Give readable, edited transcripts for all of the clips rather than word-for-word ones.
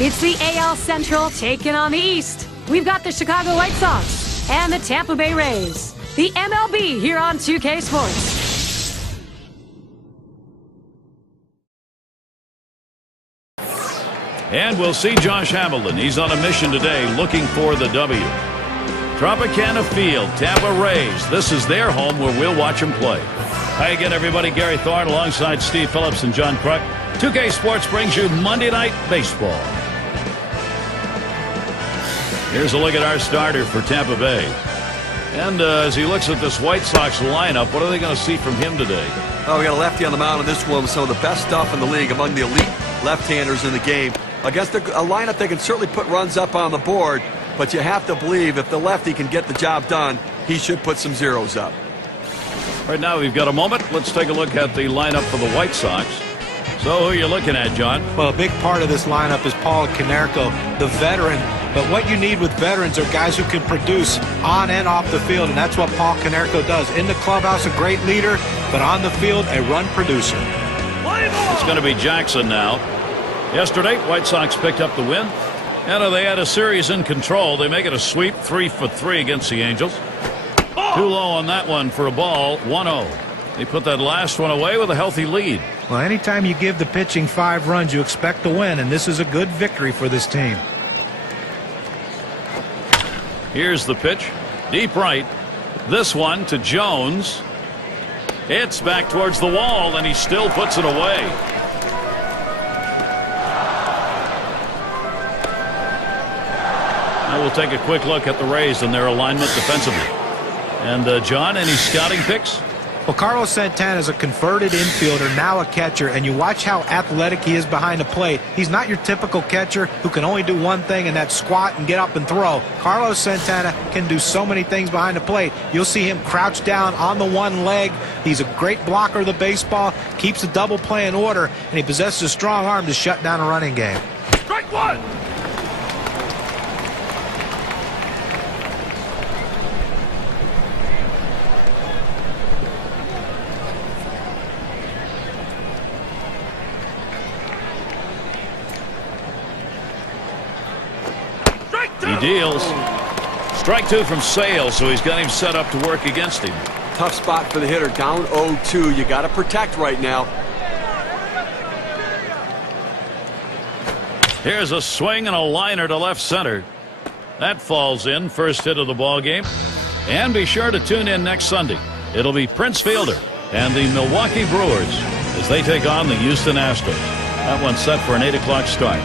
It's the AL Central taking on the East. We've got the Chicago White Sox and the Tampa Bay Rays. The MLB here on 2K Sports. And we'll see Josh Hamilton. He's on a mission today looking for the W. Tropicana Field, Tampa Rays. This is their home where we'll watch them play. Hi again, everybody. Gary Thorne alongside Steve Phillips and John Kruk. 2K Sports brings you Monday Night Baseball. Here's a look at our starter for Tampa Bay. And as he looks at this White Sox lineup, what are they going to see from him today? Oh, we got a lefty on the mound in this one with some of the best stuff in the league, among the elite left-handers in the game. Against a lineup that can certainly put runs up on the board, but you have to believe if the lefty can get the job done, he should put some zeros up. Right now we've got a moment. Let's take a look at the lineup for the White Sox. So who are you looking at, John? Well, a big part of this lineup is Paul Konerko, the veteran. But what you need with veterans are guys who can produce on and off the field, and that's what Paul Konerko does. In the clubhouse, a great leader, but on the field, a run producer. It's going to be Jackson now. Yesterday, White Sox picked up the win. And they had a series in control. They make it a sweep, 3 for 3 against the Angels. Too low on that one for a ball, 1-0. They put that last one away with a healthy lead. Well, anytime you give the pitching 5 runs, you expect to win, and this is a good victory for this team. Here's the pitch. Deep right. This one to Jones. It's back towards the wall, and he still puts it away. Now we'll take a quick look at the Rays and their alignment defensively. And, John, any scouting picks? Well, Carlos Santana is a converted infielder, now a catcher, and you watch how athletic he is behind the plate. He's not your typical catcher who can only do one thing, and that's squat and get up and throw. Carlos Santana can do so many things behind the plate. You'll see him crouch down on the one leg. He's a great blocker of the baseball, keeps the double play in order, and he possesses a strong arm to shut down a running game. Strike one! He deals. Strike 2 from Sale, so he's got him set up to work against him. Tough spot for the hitter, down 0-2. You got to protect right now. Here's a swing and a liner to left center. That falls in, first hit of the ball game. And be sure to tune in next Sunday. It'll be Prince Fielder and the Milwaukee Brewers as they take on the Houston Astros. That one's set for an 8 o'clock start.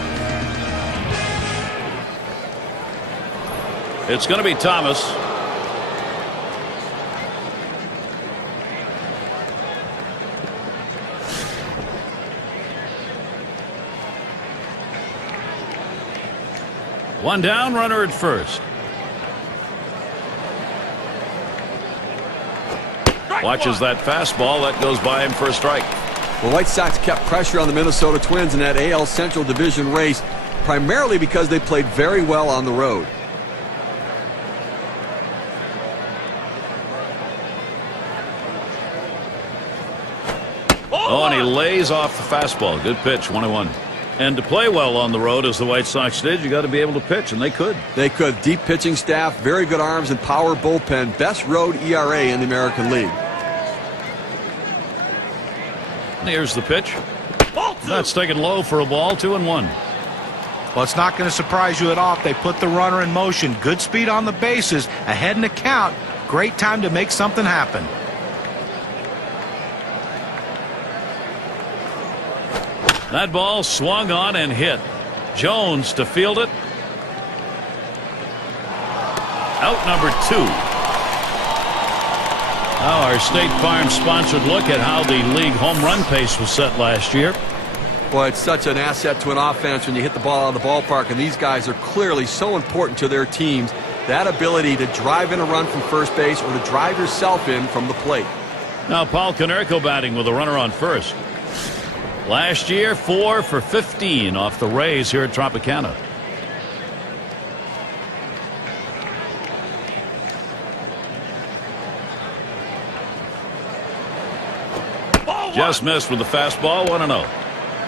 It's going to be Thomas. One down, runner at first. Watches that fastball. That goes by him for a strike. The White Sox kept pressure on the Minnesota Twins in that AL Central Division race, primarily because they played very well on the road. Oh, and he lays off the fastball. Good pitch, 1-1. And to play well on the road, as the White Sox did, you got to be able to pitch, and they could. They could. Deep pitching staff, very good arms and power bullpen. Best road ERA in the American League. Here's the pitch. That's taken low for a ball, 2-1. Well, it's not going to surprise you at all if they put the runner in motion. Good speed on the bases, ahead in the count. Great time to make something happen. That ball swung on and hit. Jones to field it. Out number 2. Now our State Farm sponsored look at how the league home run pace was set last year. Boy, it's such an asset to an offense when you hit the ball out of the ballpark, and these guys are clearly so important to their teams. That ability to drive in a run from first base or to drive yourself in from the plate. Now Paul Konerko batting with a runner on first. Last year, 4 for 15 off the Rays here at Tropicana. Just missed with the fastball, 1-0.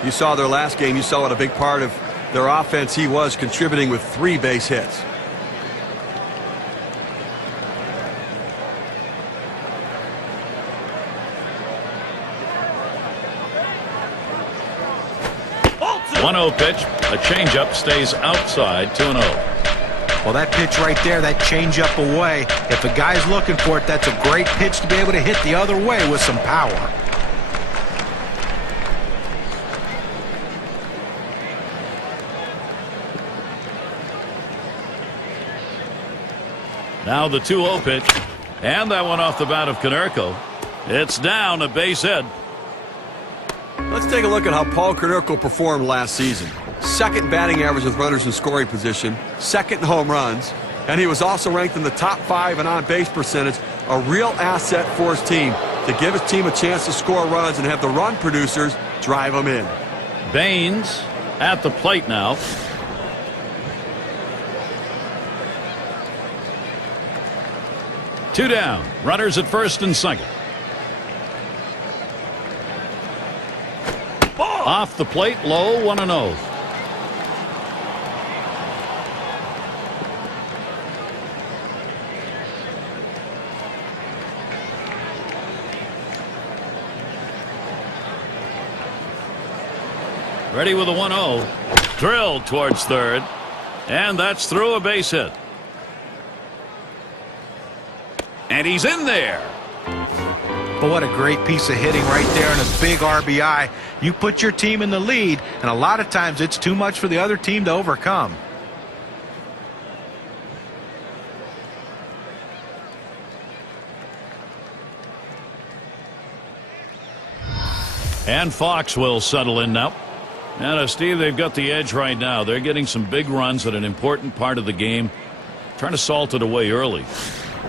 You saw their last game. You saw what a big part of their offense, he was contributing with 3 base hits. One 0 pitch. A changeup stays outside. 2-0. Well, that pitch right there, that changeup away, if a guy's looking for it, that's a great pitch to be able to hit the other way with some power. Now the 2-0 pitch. And that one off the bat of Konerko. It's down, a base hit. Let's take a look at how Paul Konerko performed last season. 2nd batting average with runners in scoring position, 2nd in home runs, and he was also ranked in the top 5 in on-base percentage, a real asset for his team to give his team a chance to score runs and have the run producers drive them in. Baines at the plate now. Two down. Runners at first and second. Off the plate, low, 1-0. Ready with a 1-0. Drilled towards third. And that's through, a base hit. And he's in there. But what a great piece of hitting right there and a big RBI. You put your team in the lead, and a lot of times it's too much for the other team to overcome. And Fox will settle in now. And Steve, they've got the edge right now. They're getting some big runs at an important part of the game, trying to salt it away early.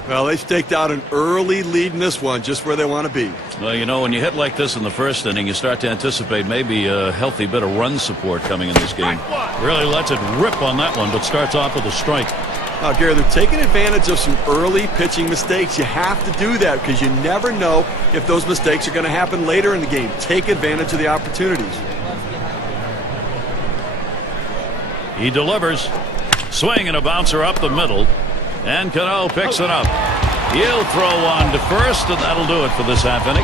Well, they staked out an early lead in this one, just where they want to be. Well, you know, when you hit like this in the first inning, you start to anticipate maybe a healthy bit of run support coming in this game. Really lets it rip on that one, but starts off with a strike. Gary, they're taking advantage of some early pitching mistakes. You have to do that because you never know if those mistakes are going to happen later in the game. Take advantage of the opportunities. He delivers. Swing and a bouncer up the middle. And Cano picks it up. He'll throw on to first, and that'll do it for this half inning.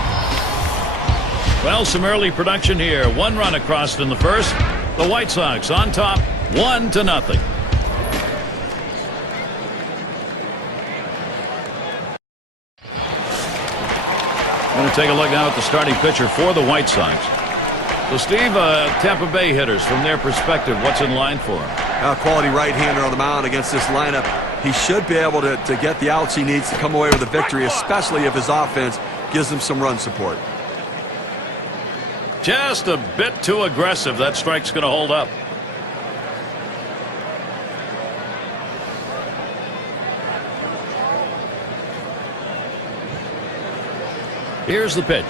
Well, some early production here. 1 run across in the first. The White Sox on top, 1-0. Going to take a look now at the starting pitcher for the White Sox. So, Steve, Tampa Bay hitters, from their perspective, what's in line for them? A quality right-hander on the mound against this lineup. He should be able to get the outs he needs to come away with a victory, especially if his offense gives him some run support. Just a bit too aggressive. That strike's going to hold up. Here's the pitch.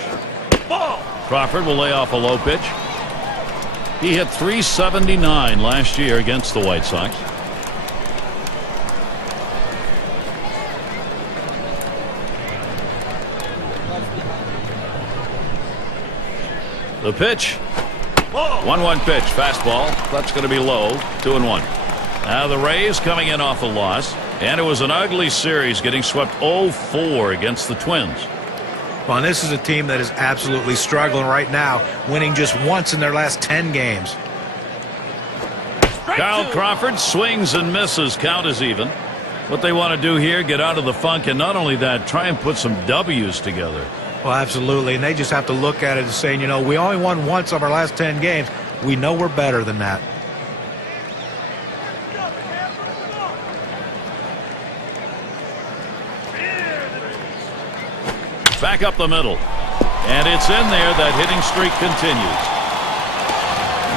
Ball. Crawford will lay off a low pitch. He hit .379 last year against the White Sox. The pitch. 1-1 pitch. Fastball. That's going to be low. 2-1. Now the Rays coming in off a loss. And it was an ugly series, getting swept 0-4 against the Twins. Well, this is a team that is absolutely struggling right now, winning just once in their last 10 games. Kyle Crawford swings and misses. Count is even. What they want to do here, get out of the funk, and not only that, try and put some W's together. Well, absolutely, and they just have to look at it and say, you know, we only won once of our last 10 games. We know we're better than that. Back up the middle. And it's in there. That hitting streak continues.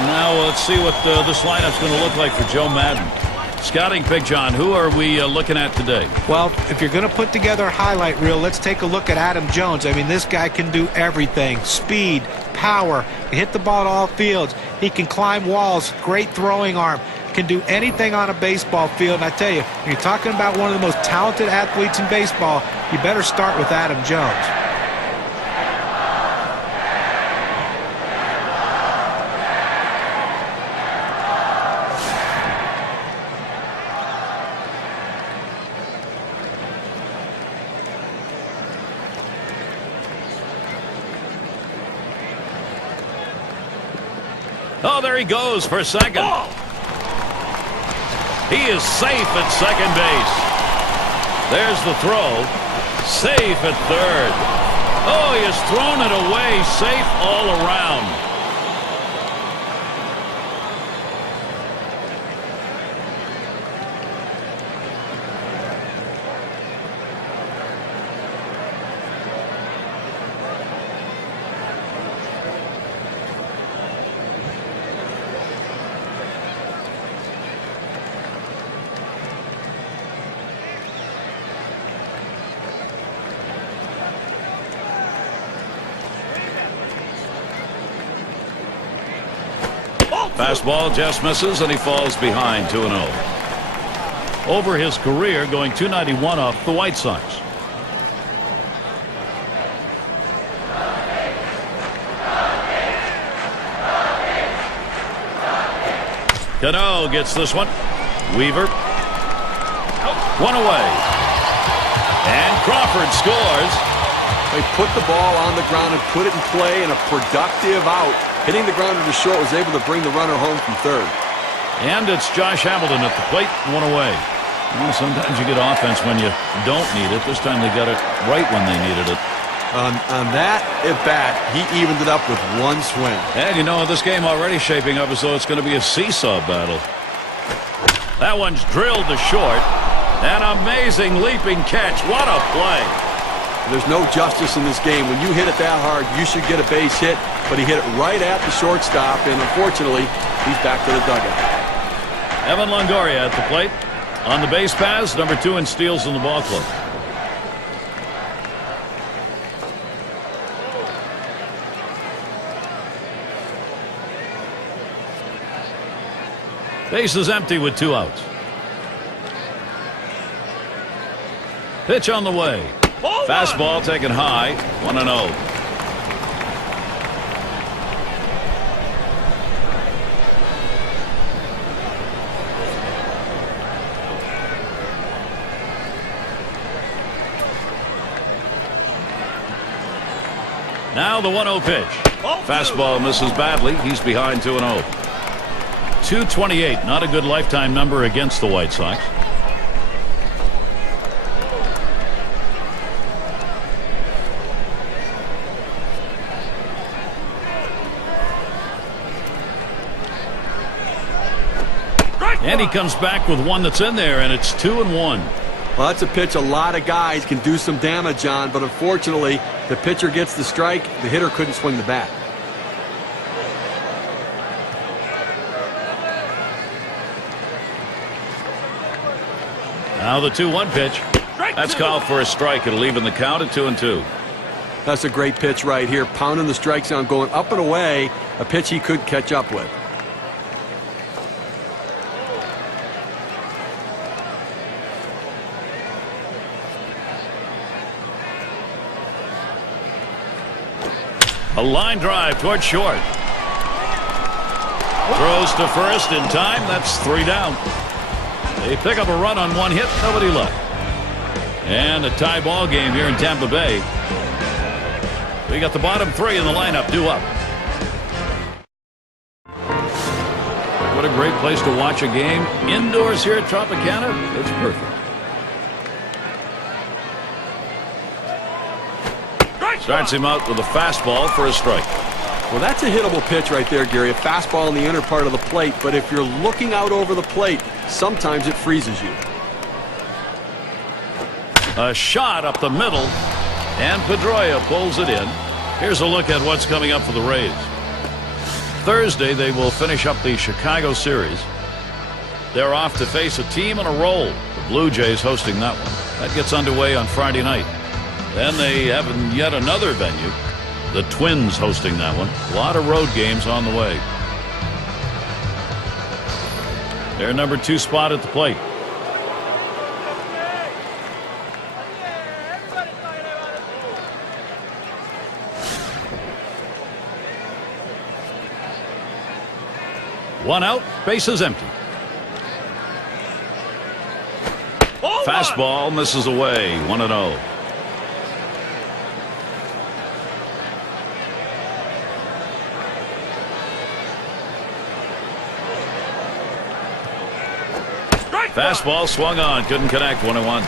Now let's see what this lineup's going to look like for Joe Madden. Scouting pick, John. Who are we looking at today? Well, if you're going to put together a highlight reel, let's take a look at Adam Jones. I mean, this guy can do everything. Speed, power, he hit the ball to all fields. He can climb walls, great throwing arm, can do anything on a baseball field. And I tell you, when you're talking about one of the most talented athletes in baseball, you better start with Adam Jones. Oh, there he goes for second. He is safe at second base. There's the throw. Safe at third. Oh, he has thrown it away. Safe all around. Fastball just misses, and he falls behind 2-0. Over his career, going .291 off the White Sox. Cano gets this one. Weaver. One away. And Crawford scores. They put the ball on the ground and put it in play in a productive out. Hitting the grounder to short was able to bring the runner home from third. And it's Josh Hamilton at the plate, one away. Well, sometimes you get offense when you don't need it. This time they got it right when they needed it. On that at-bat, he evened it up with one swing. And you know, this game already shaping up as though it's going to be a seesaw battle. That one's drilled to short. An amazing leaping catch. What a play. There's no justice in this game. When you hit it that hard, you should get a base hit. But he hit it right at the shortstop, and unfortunately, he's back to the dugout. Evan Longoria at the plate. On the base paths, number 2 in steals in the ball club. Base is empty with 2 outs. Pitch on the way. Fastball taken high, 1-0. Now the 1-0 pitch. Fastball misses badly. He's behind 2-0. 228, not a good lifetime number against the White Sox. And he comes back with one that's in there, and it's 2-1. Well, that's a pitch a lot of guys can do some damage on, but unfortunately, the pitcher gets the strike. The hitter couldn't swing the bat. Now the 2-1 pitch. That's called for a strike. It'll even the count at 2-2. That's a great pitch right here. Pounding the strike zone, going up and away. A pitch he could catch up with. A line drive toward short. Throws to first in time. That's 3 down. They pick up a run on 1 hit. Nobody left. And a tie ball game here in Tampa Bay. We got the bottom 3 in the lineup due up. What a great place to watch a game. Indoors here at Tropicana. It's perfect. Starts him out with a fastball for a strike. Well, that's a hittable pitch right there, Gary. A fastball in the inner part of the plate. But if you're looking out over the plate, sometimes it freezes you. A shot up the middle, and Pedroia pulls it in. Here's a look at what's coming up for the Rays. Thursday, they will finish up the Chicago series. They're off to face a team on a roll. The Blue Jays hosting that one. That gets underway on Friday night. Then they have yet another venue. The Twins hosting that one. A lot of road games on the way. Their number 2 spot at the plate. One out, bases empty. Fastball misses away, 1-0. Fastball swung on, couldn't connect. 1-1.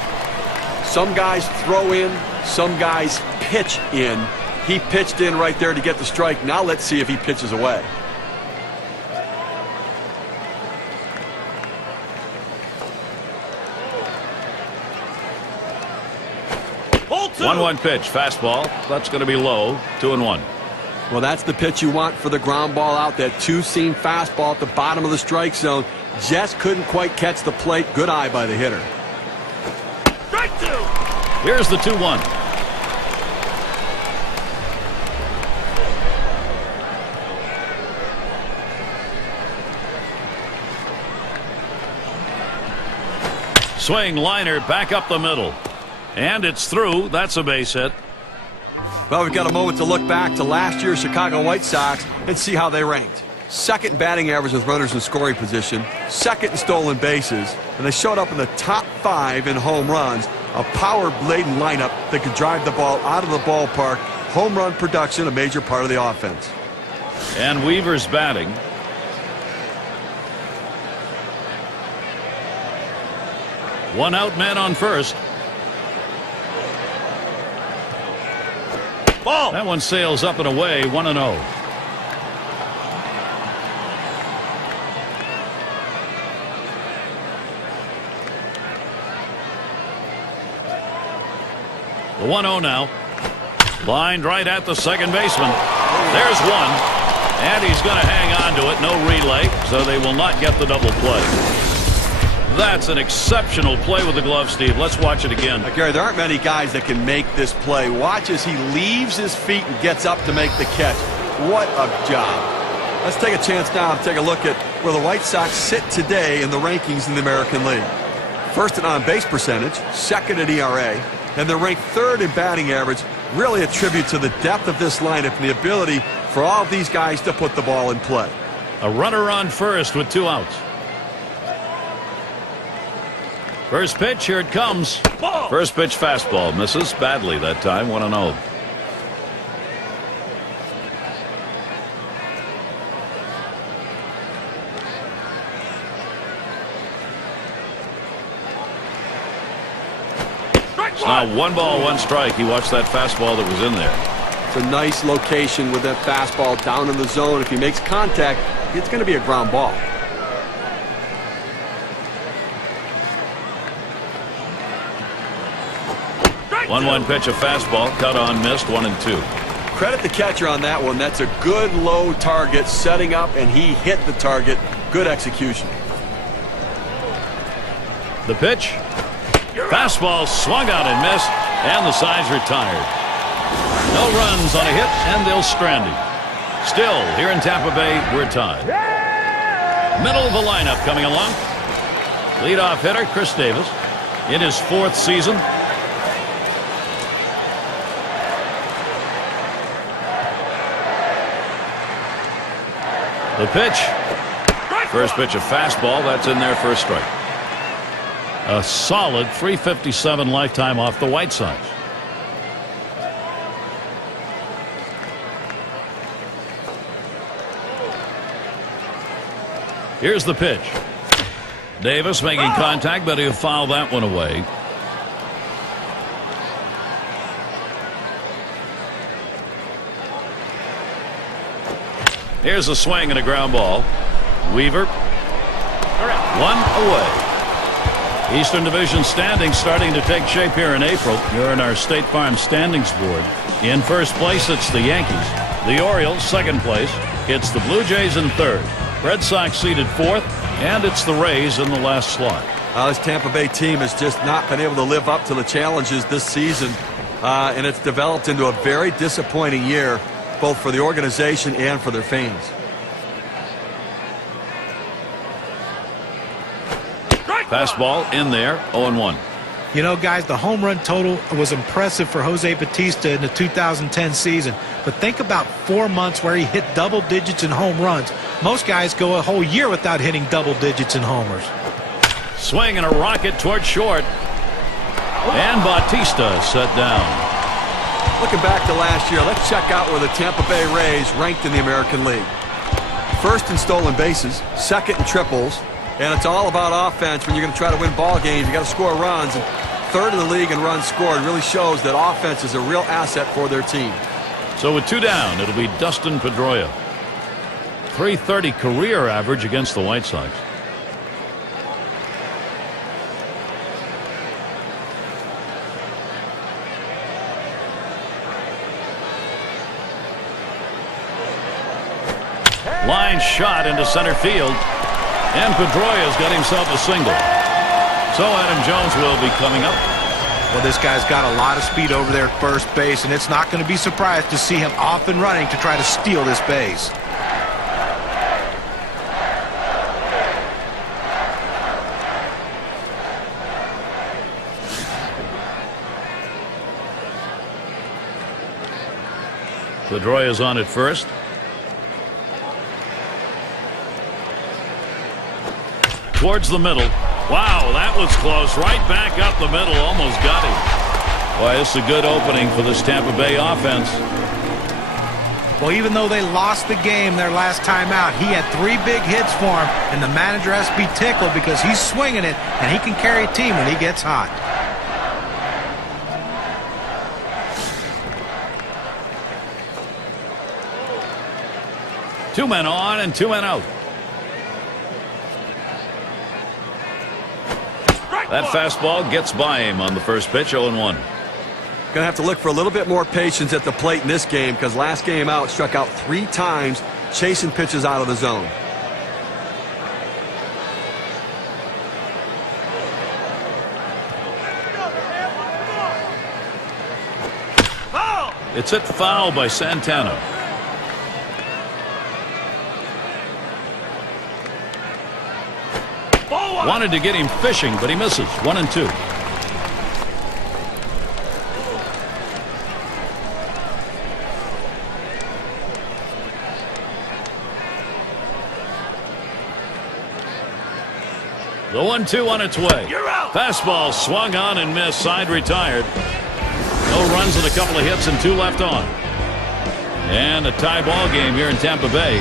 Some guys throw in, some guys pitch in. He pitched in right there to get the strike. Now let's see if he pitches away. 1-1 pitch, fastball. That's going to be low. 2-1. Well, that's the pitch you want for the ground ball out. That two-seam fastball at the bottom of the strike zone. Just couldn't quite catch the plate. Good eye by the hitter. Strike two. Here's the 2-1. Swing liner back up the middle. And it's through. That's a base hit. Well, we've got a moment to look back to last year's Chicago White Sox and see how they ranked. Second in batting average with runners in scoring position, second in stolen bases, and they showed up in the top 5 in home runs. A power-laden lineup that could drive the ball out of the ballpark. Home run production, a major part of the offense. And Weaver's batting. One out, man on first. Ball. That one sails up and away. 1-0. The 1-0 now. Lined right at the second baseman. There's one. And he's going to hang on to it. No relay, so they will not get the double play. That's an exceptional play with the glove, Steve. Let's watch it again. Gary, there aren't many guys that can make this play. Watch as he leaves his feet and gets up to make the catch. What a job. Let's take a chance now to take a look at where the White Sox sit today in the rankings in the American League. First in on-base percentage, second in ERA, and they're ranked third in batting average. Really a tribute to the depth of this lineup and the ability for all of these guys to put the ball in play. A runner on first with 2 outs. First pitch, here it comes. Ball. First pitch fastball, misses badly that time. 1-0. It's now 1 ball, 1 strike. He watched that fastball that was in there. It's a nice location with that fastball down in the zone. If he makes contact, it's going to be a ground ball. 1-1 pitch, a fastball, cut on, missed. 1-2. Credit the catcher on that one. That's a good low target, setting up, and he hit the target. Good execution. The pitch. Fastball swung out and missed, and the side's retired. No runs on a hit, and they'll strand him. Still, here in Tampa Bay, we're tied. Middle of the lineup coming along. Leadoff hitter, Chris Davis, in his 4th season. The pitch. First pitch, a fastball. That's in there for a strike. A solid .357 lifetime off the White Sox. Here's the pitch. Davis making contact, but he'll foul that one away. Here's a swing and a ground ball. Weaver. 1 away. Eastern Division standings starting to take shape here in April. You're in our State Farm standings board. In first place, it's the Yankees. The Orioles, second place. It's the Blue Jays in third. Red Sox seated fourth. And it's the Rays in the last slot. This Tampa Bay team has just not been able to live up to the challenges this season. And it's developed into a very disappointing year, both for the organization and for their fans. Fastball in there, 0-1. You know, guys, the home run total was impressive for Jose Bautista in the 2010 season. But think about 4 months where he hit double digits in home runs. Most guys go a whole year without hitting double digits in homers. Swing and a rocket toward short. And Bautista set down. Looking back to last year, let's check out where the Tampa Bay Rays ranked in the American League. First in stolen bases, second in triples, And it's all about offense when you're going to try to win ball games. You got to score runs. And third in the league in runs scored really shows that offense is a real asset for their team. So with 2 down, it'll be Dustin Pedroia. .330 career average against the White Sox. Line shot into center field. And Pedroia's got himself a single. So Adam Jones will be coming up. Well, this guy's got a lot of speed over there at first base, and it's not going to be surprised to see him off and running to try to steal this base. Pedroia's on at first. Towards the middle. Wow, that was close. Right back up the middle. Almost got him. Boy, this is a good opening for this Tampa Bay offense. Well, even though they lost the game their last time out, he had 3 big hits for him, and the manager has to be tickled because he's swinging it, and he can carry a team when he gets hot. Two men on and 2 men out. That fastball gets by him on the first pitch, 0-1. Going to have to look for a little bit more patience at the plate in this game because last game out struck out 3 times chasing pitches out of the zone. It's hit foul by Santana. Wanted to get him fishing, but he misses. 1-2. The 1-2 on its way. Fastball swung on and missed. Side retired. No runs and a couple of hits and 2 left on. And a tie ball game here in Tampa Bay.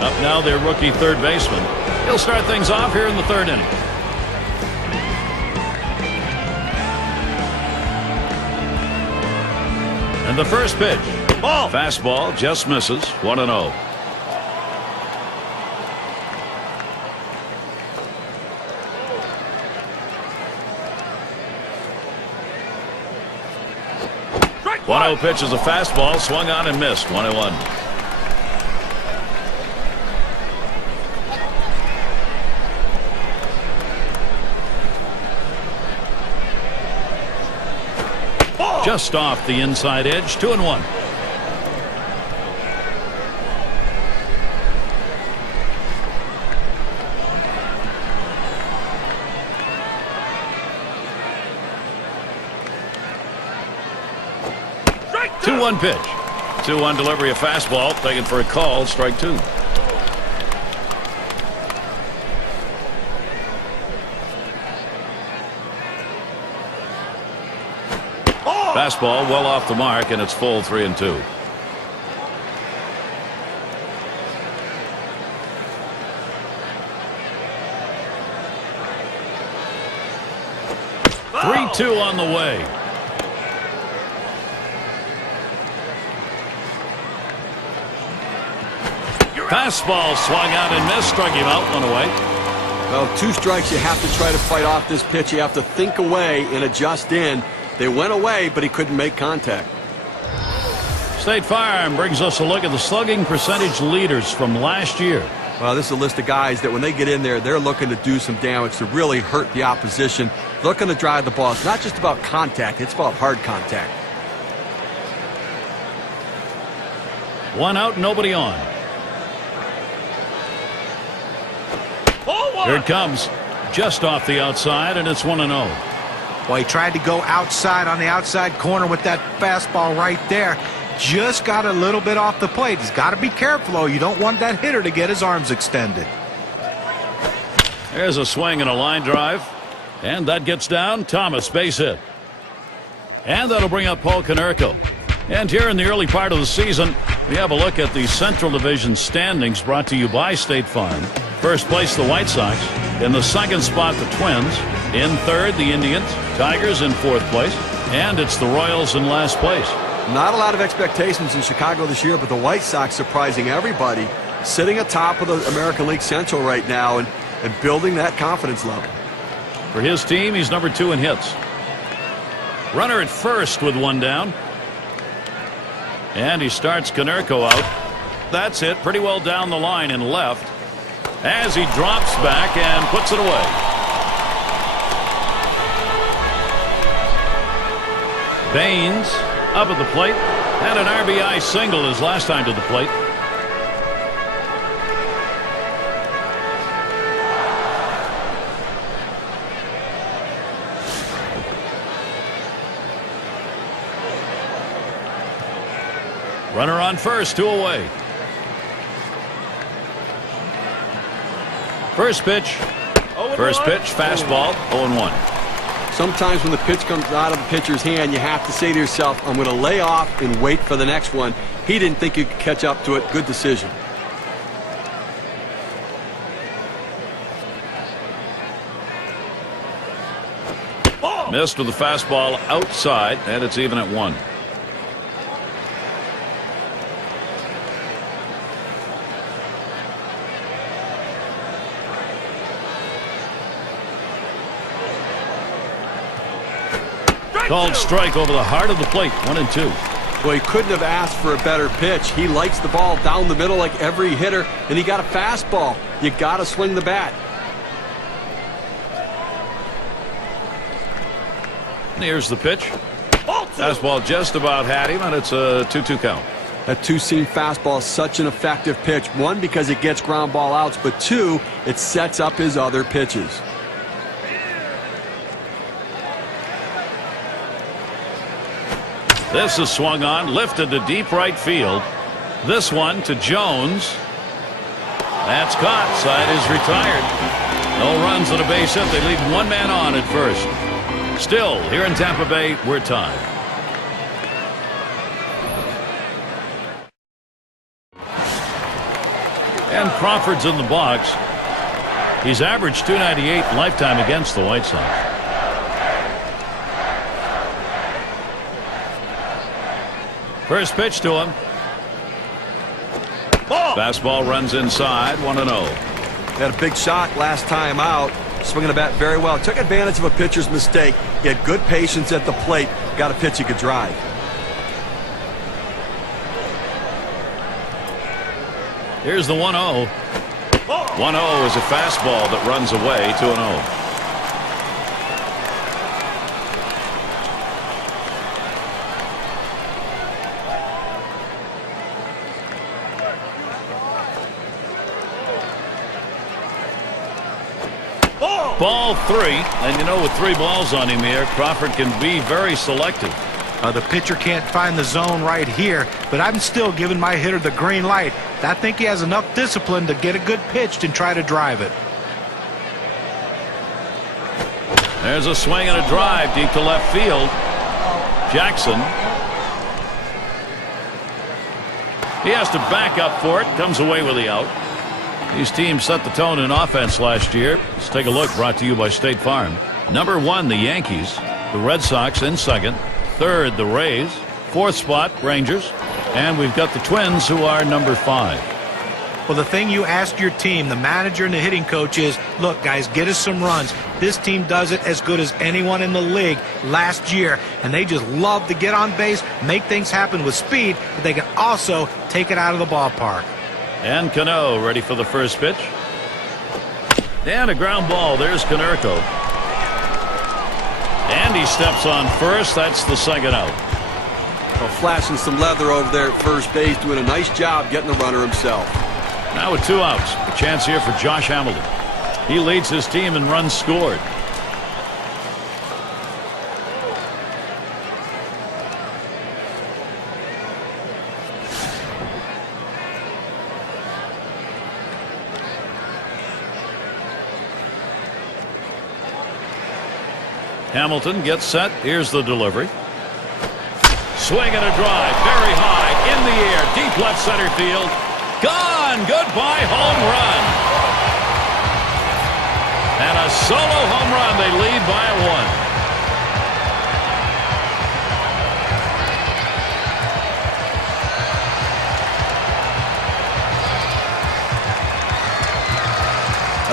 Up now their rookie third baseman. He'll start things off here in the 3rd inning. And the first pitch. Ball. Fastball just misses. 1-0. Strike 1-0 pitch is a fastball. Swung on and missed. 1-1. Just off the inside edge. 2-1. Strike 2-1 pitch. 2-1 delivery of fastball. Taken for a call. Strike 2. Fastball well off the mark, and it's full 3-2. Oh. 3-2 on the way. Fastball swung out and missed. Struck him out. 1 away. Well, 2 strikes. You have to try to fight off this pitch. You have to think away and adjust in. They went away, but he couldn't make contact. State Farm brings us a look at the slugging percentage leaders from last year. Well, this is a list of guys that when they get in there, they're looking to do some damage to really hurt the opposition, looking to drive the ball. It's not just about contact, it's about hard contact. 1 out, nobody on. Here it comes. Just off the outside, and it's 1-0. Well, he tried to go outside on the outside corner with that fastball right there. Just got a little bit off the plate. He's got to be careful, though. You don't want that hitter to get his arms extended. There's a swing and a line drive. And that gets down. Thomas, base hit. And that'll bring up Paul Konerko. And here in the early part of the season, we have a look at the Central Division standings brought to you by State Farm. First place, the White Sox. In the second spot, the Twins. In third, the Indians. Tigers in fourth place. And it's the Royals in last place. Not a lot of expectations in Chicago this year, but the White Sox surprising everybody, sitting atop of the American League Central right now and building that confidence level. For his team, he's number 2 in hits. Runner at first with one down. And he starts Konerko out. That's it, pretty well down the line and left as he drops back and puts it away. Baines up at the plate. Had an RBI single his last time to the plate. Runner on first, 2 away. First pitch. First pitch, fastball, 0-1. Sometimes when the pitch comes out of the pitcher's hand, you have to say to yourself, I'm going to lay off and wait for the next one. He didn't think he could catch up to it. Good decision. Missed with the fastball outside, and it's even at 1. Called strike over the heart of the plate, 1-2. Well, he couldn't have asked for a better pitch. He likes the ball down the middle like every hitter, and he got a fastball. You got to swing the bat. And here's the pitch. Fastball just about had him, and it's a 2-2 count. That two-seam fastball is such an effective pitch. 1, because it gets ground ball outs, but 2, it sets up his other pitches. This is swung on, lifted to deep right field. This one to Jones. That's caught. Side is retired. No runs and a base hit. They leave one man on at first. Still, here in Tampa Bay, we're tied. And Crawford's in the box. He's averaged .298 lifetime against the White Sox. First pitch to him. Fastball runs inside, 1-0. Had a big shot last time out. Swinging the bat very well. Took advantage of a pitcher's mistake. He had good patience at the plate. Got a pitch he could drive. Here's the 1-0. 1-0 is a fastball that runs away, 2-0. Ball 3, and you know with 3 balls on him here, Crawford can be very selective. The pitcher can't find the zone right here, but I'm still giving my hitter the green light. I think he has enough discipline to get a good pitch and try to drive it. There's a swing and a drive deep to left field. Jackson. He has to back up for it. Comes away with the out. These teams set the tone in offense last year. Let's take a look. Brought to you by State Farm. Number 1, the Yankees. The Red Sox in second. Third, the Rays. Fourth spot, Rangers. And we've got the Twins, who are number 5. Well, the thing you ask your team, the manager and the hitting coach, is, look, guys, get us some runs. This team does it as good as anyone in the league last year, and they just love to get on base, make things happen with speed, but they can also take it out of the ballpark. And Cano ready for the first pitch. And a ground ball. There's Konerko. And he steps on first. That's the second out. Well, flashing some leather over there at first base, doing a nice job getting the runner himself. Now with 2 outs. A chance here for Josh Hamilton. He leads his team in runs scored. Hamilton gets set. Here's the delivery. Swing and a drive. Very high. In the air. Deep left center field. Gone. Goodbye home run. solo home run. They lead by a 1.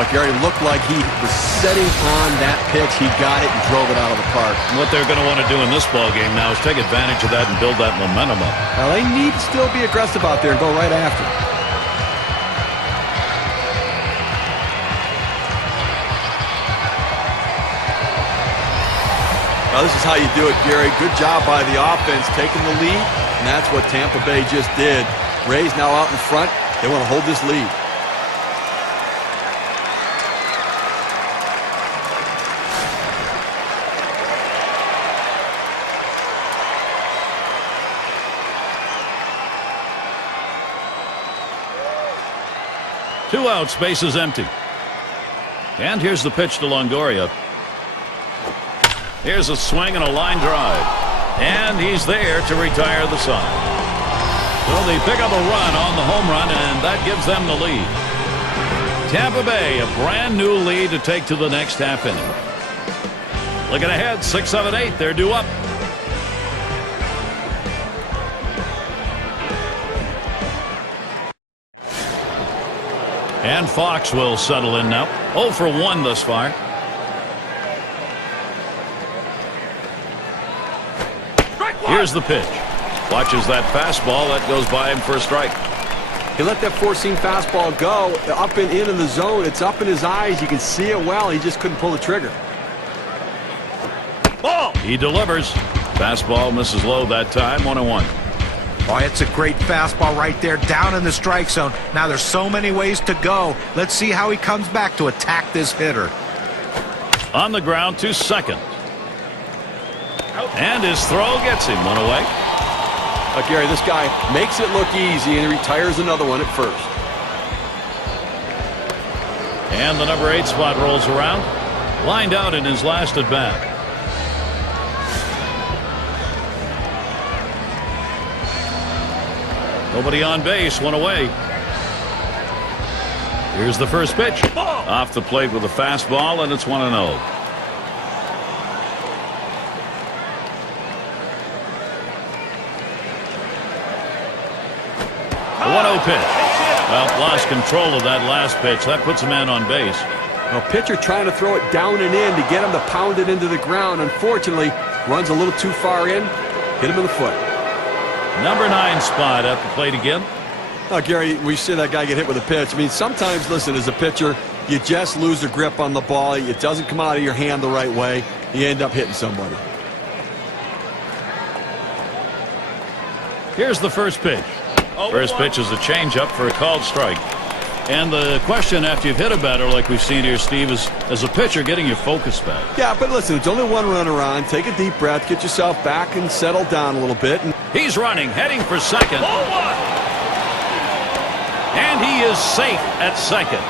Gary looked like he was setting on that pitch. He got it and drove it out of the park. What they're going to want to do in this ball game now is take advantage of that and build that momentum up. Well, they need to still be aggressive out there and go right after it. Well, this is how you do it, Gary. Good job by the offense taking the lead, and that's what Tampa Bay just did. Rays now out in front. They want to hold this lead. Two outs, bases empty. And here's the pitch to Longoria. Here's a swing and a line drive. And he's there to retire the side. So they pick up a run on the home run, and that gives them the lead. Tampa Bay, a brand new lead to take to the next half inning. Looking ahead, 6, 7, 8, they're due up. And Fox will settle in now. 0 for 1 thus far. Here's the pitch. Watches that fastball. That goes by him for a strike. He let that four-seam fastball go up and in the zone. It's up in his eyes. You can see it well. He just couldn't pull the trigger. Ball. He delivers. Fastball misses low that time. 1-1. Oh, it's a great fastball right there down in the strike zone. Now there's so many ways to go. Let's see how he comes back to attack this hitter. On the ground to second. And his throw gets him. 1 away. Gary, this guy makes it look easy and he retires another one at first. And the number 8 spot rolls around. Lined out in his last at bat. Nobody on base. 1 away. Here's the first pitch. Off the plate with a fastball, and it's 1-0. The 1-0 pitch. Well, lost control of that last pitch. That puts a man on base. A pitcher trying to throw it down and in to get him to pound it into the ground. Unfortunately, runs a little too far in. Hit him in the foot. Number 9 spot at the plate again. Oh, Gary, we see that guy get hit with a pitch. I mean, sometimes, listen, as a pitcher, you just lose the grip on the ball. It doesn't come out of your hand the right way. You end up hitting somebody. Here's the first pitch. First pitch is a changeup for a called strike. And the question after you've hit a batter like we've seen here, Steve, is as a pitcher getting your focus back. Yeah, but listen, it's only one runner on. Take a deep breath, get yourself back and settle down a little bit. He's running, heading for second. And he is safe at second.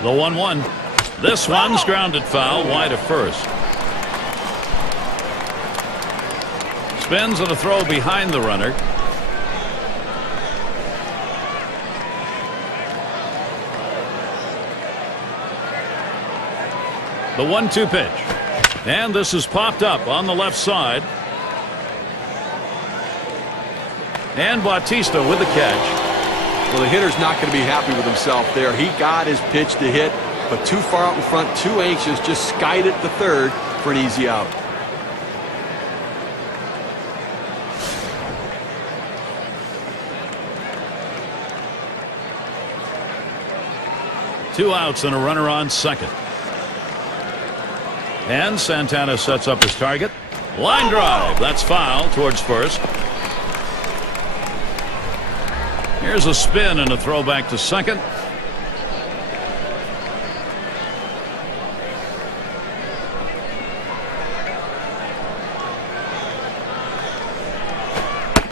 The 1-1. This one's grounded foul wide of first. Spins and a throw behind the runner. The 1-2 pitch. And this is popped up on the left side. And Bautista with the catch. Well, the hitter's not going to be happy with himself there. He got his pitch to hit, but too far out in front, too anxious, just skied it to third for an easy out. Two outs and a runner on second. And Santana sets up his target. Line drive. That's foul towards first. Here's a spin and a throw back to second.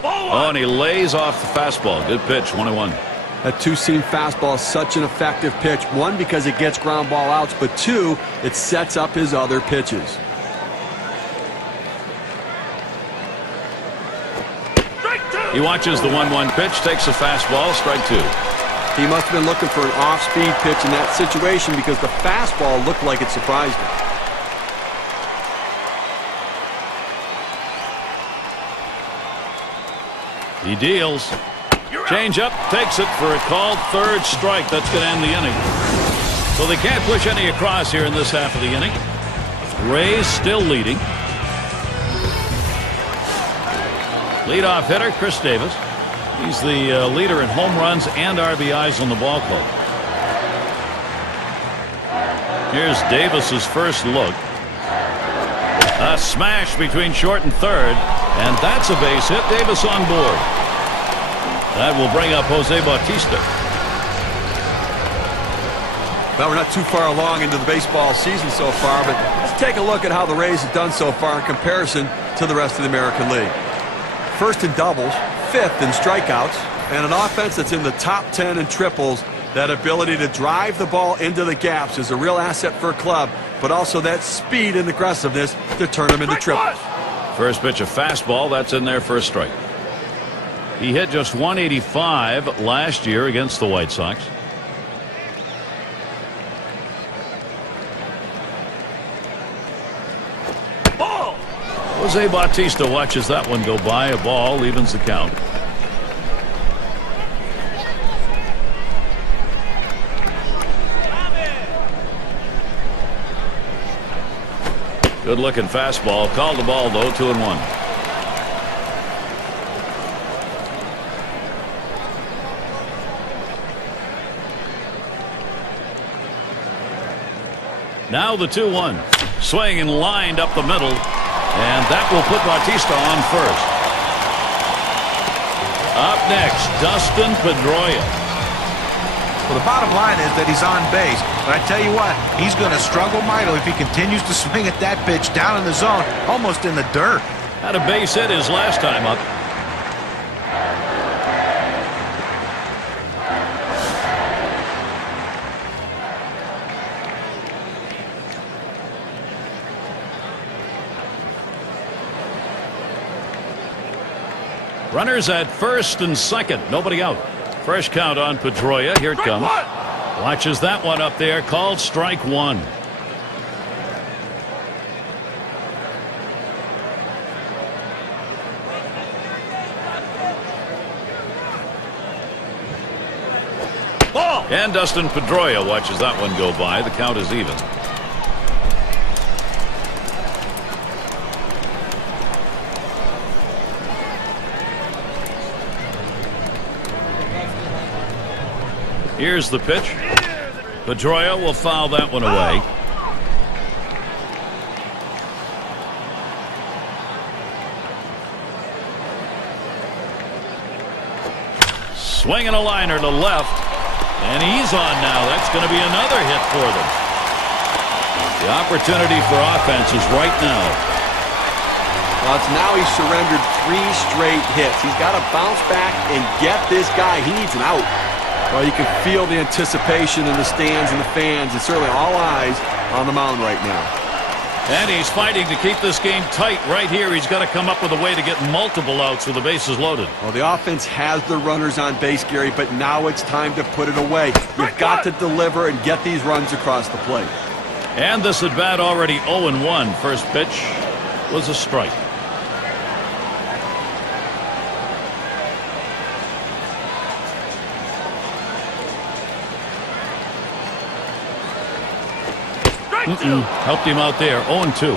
Oh, and he lays off the fastball. Good pitch, 1-1. That two-seam fastball is such an effective pitch. One, because it gets ground ball outs, but two, it sets up his other pitches. He watches the 1-1 pitch, takes a fastball, strike two. He must have been looking for an off-speed pitch in that situation because the fastball looked like it surprised him. He deals. Change up, takes it for a called third strike. That's going to end the inning. So they can't push any across here in this half of the inning. Rays still leading. Leadoff hitter, Chris Davis. He's the leader in home runs and RBIs on the ball club. Here's Davis's first look. A smash between short and third, and that's a base hit. Davis on board. That will bring up Jose Bautista. Well, we're not too far along into the baseball season so far, but let's take a look at how the Rays have done so far in comparison to the rest of the American League. First in doubles, fifth in strikeouts, and an offense that's in the top 10 in triples. That ability to drive the ball into the gaps is a real asset for a club, but also that speed and aggressiveness to turn them into triples. First pitch, a fastball. That's in there for a strike. He hit just 185 last year against the White Sox. Ball. Jose Bautista watches that one go by. A ball evens the count. Good looking fastball. Called the ball though. 2-1. Now the 2-1. Swing and lined up the middle. And that will put Bautista on first. Up next, Dustin Pedroia. Well, the bottom line is that he's on base. But I tell you what, he's going to struggle mightily if he continues to swing at that pitch down in the zone, almost in the dirt. Had a base hit his last time up. Runners at first and second. Nobody out. Fresh count on Pedroia. Here it comes. Watches that one up there. Called strike one. Ball. And Dustin Pedroia watches that one go by. The count is even. Here's the pitch. Pedroia will foul that one away. Swinging a liner to left. And he's on now. That's going to be another hit for them. The opportunity for offense is right now. Well, it's now he's surrendered 3 straight hits. He's got to bounce back and get this guy. He needs an out. Well, you can feel the anticipation in the stands and the fans. It's certainly all eyes on the mound right now. And he's fighting to keep this game tight right here. He's got to come up with a way to get multiple outs with the bases loaded. Well, the offense has the runners on base, Gary, but now it's time to put it away. You've got to deliver and get these runs across the plate. And this at bat already 0-1. First pitch was a strike. Helped him out there. 0-2.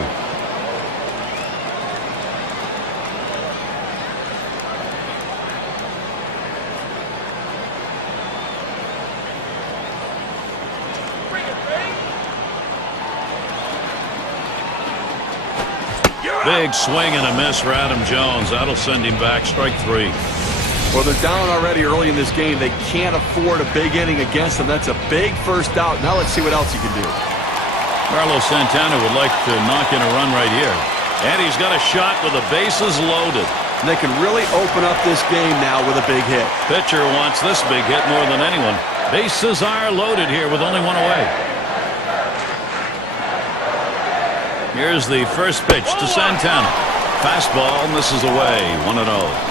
Big swing and a miss for Adam Jones. That'll send him back. Strike 3. Well, they're down already early in this game. They can't afford a big inning against them. That's a big first out. Now let's see what else he can do. Carlos Santana would like to knock in a run right here. And he's got a shot with the bases loaded. And they can really open up this game now with a big hit. Pitcher wants this big hit more than anyone. Bases are loaded here with only one away. Here's the first pitch to Santana. Fastball misses away. 1-0.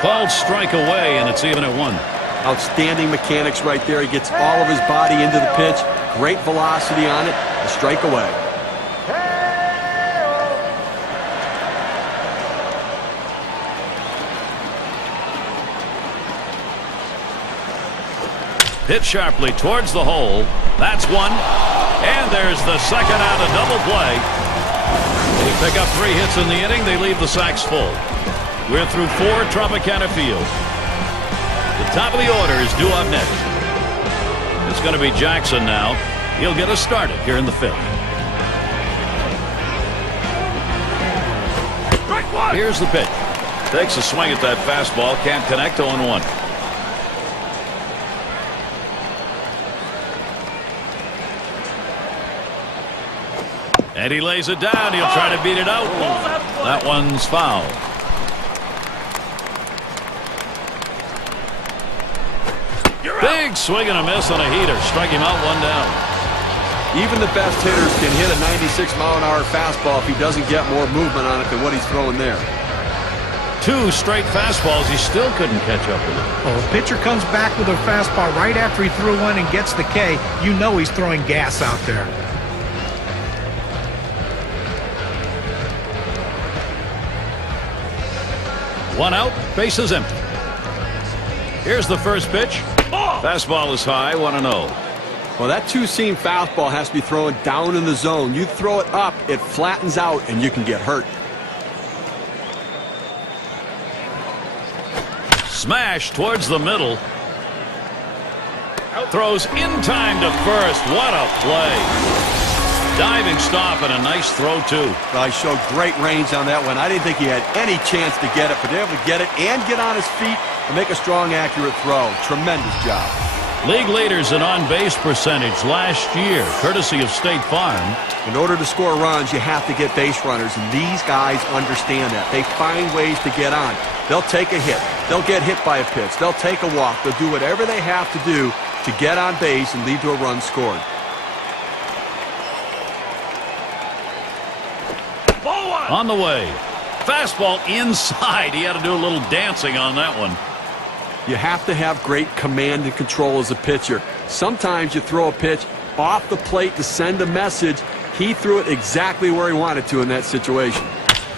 Called strike away, and it's even at 1. Outstanding mechanics right there. He gets all of his body into the pitch. Great velocity on it. A strike away. Hit sharply towards the hole. That's 1. And there's the second out, a double play. They pick up 3 hits in the inning. They leave the sacks full. We're through 4 Tropicana Field. The top of the order is due up next. It's going to be Jackson now. He'll get us started here in the 5th. Here's the pitch. Takes a swing at that fastball. Can't connect. 0-1. And he lays it down. He'll try to beat it out. That one's foul. Big swing and a miss on a heater. Strike him out, 1 down. Even the best hitters can hit a 96-mile-an-hour fastball if he doesn't get more movement on it than what he's throwing there. 2 straight fastballs. He still couldn't catch up with it. Oh, a pitcher comes back with a fastball right after he threw one and gets the K. You know he's throwing gas out there. One out. Bases empty. Here's the first pitch. Fastball is high. 1-0. Well, that two-seam fastball has to be thrown down in the zone. You throw it up, it flattens out, and you can get hurt. Smash towards the middle. Throws in time to first. What a play. Diving stop and a nice throw, too. Well, he showed great range on that one. I didn't think he had any chance to get it, but able to get it and get on his feet and make a strong, accurate throw. Tremendous job. League leaders in on-base percentage last year, courtesy of State Farm. In order to score runs, you have to get base runners, and these guys understand that. They find ways to get on. They'll take a hit. They'll get hit by a pitch. They'll take a walk. They'll do whatever they have to do to get on base and lead to a run scored. On the way. Fastball inside. He had to do a little dancing on that one. You have to have great command and control as a pitcher. Sometimes you throw a pitch off the plate to send a message. He threw it exactly where he wanted to in that situation.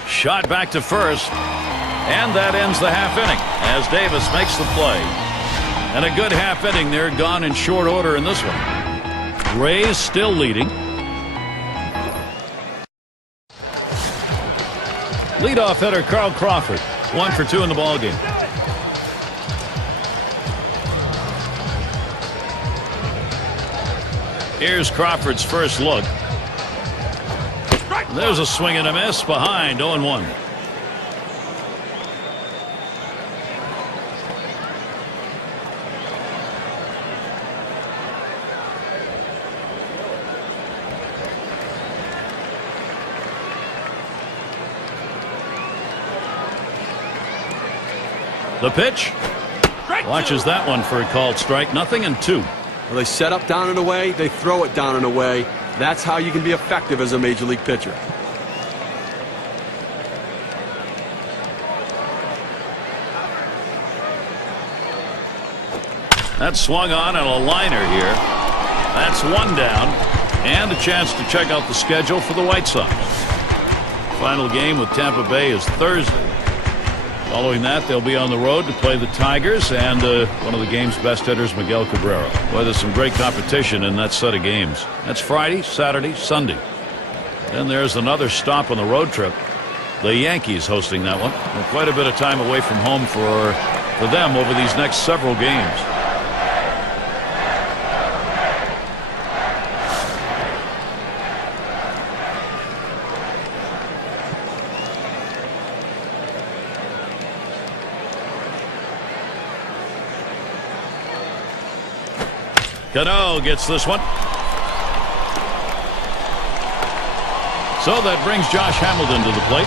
Shot back to first. And that ends the half inning as Davis makes the play. And a good half inning there, gone in short order in this one. Rays still leading. Leadoff hitter Carl Crawford, 1 for 2 in the ballgame. Here's Crawford's first look. There's a swing and a miss behind. 0-1. The pitch. Watches that one for a called strike. 0-2. Well, they set up down and away. They throw it down and away. That's how you can be effective as a major league pitcher. That swung on and a liner here. That's 1 down. And a chance to check out the schedule for the White Sox. Final game with Tampa Bay is Thursday. Following that, they'll be on the road to play the Tigers and one of the game's best hitters, Miguel Cabrera. Boy, there's some great competition in that set of games. That's Friday, Saturday, Sunday. Then there's another stop on the road trip. The Yankees hosting that one. Quite a bit of time away from home for for them over these next several games. Cano gets this one. So that brings Josh Hamilton to the plate.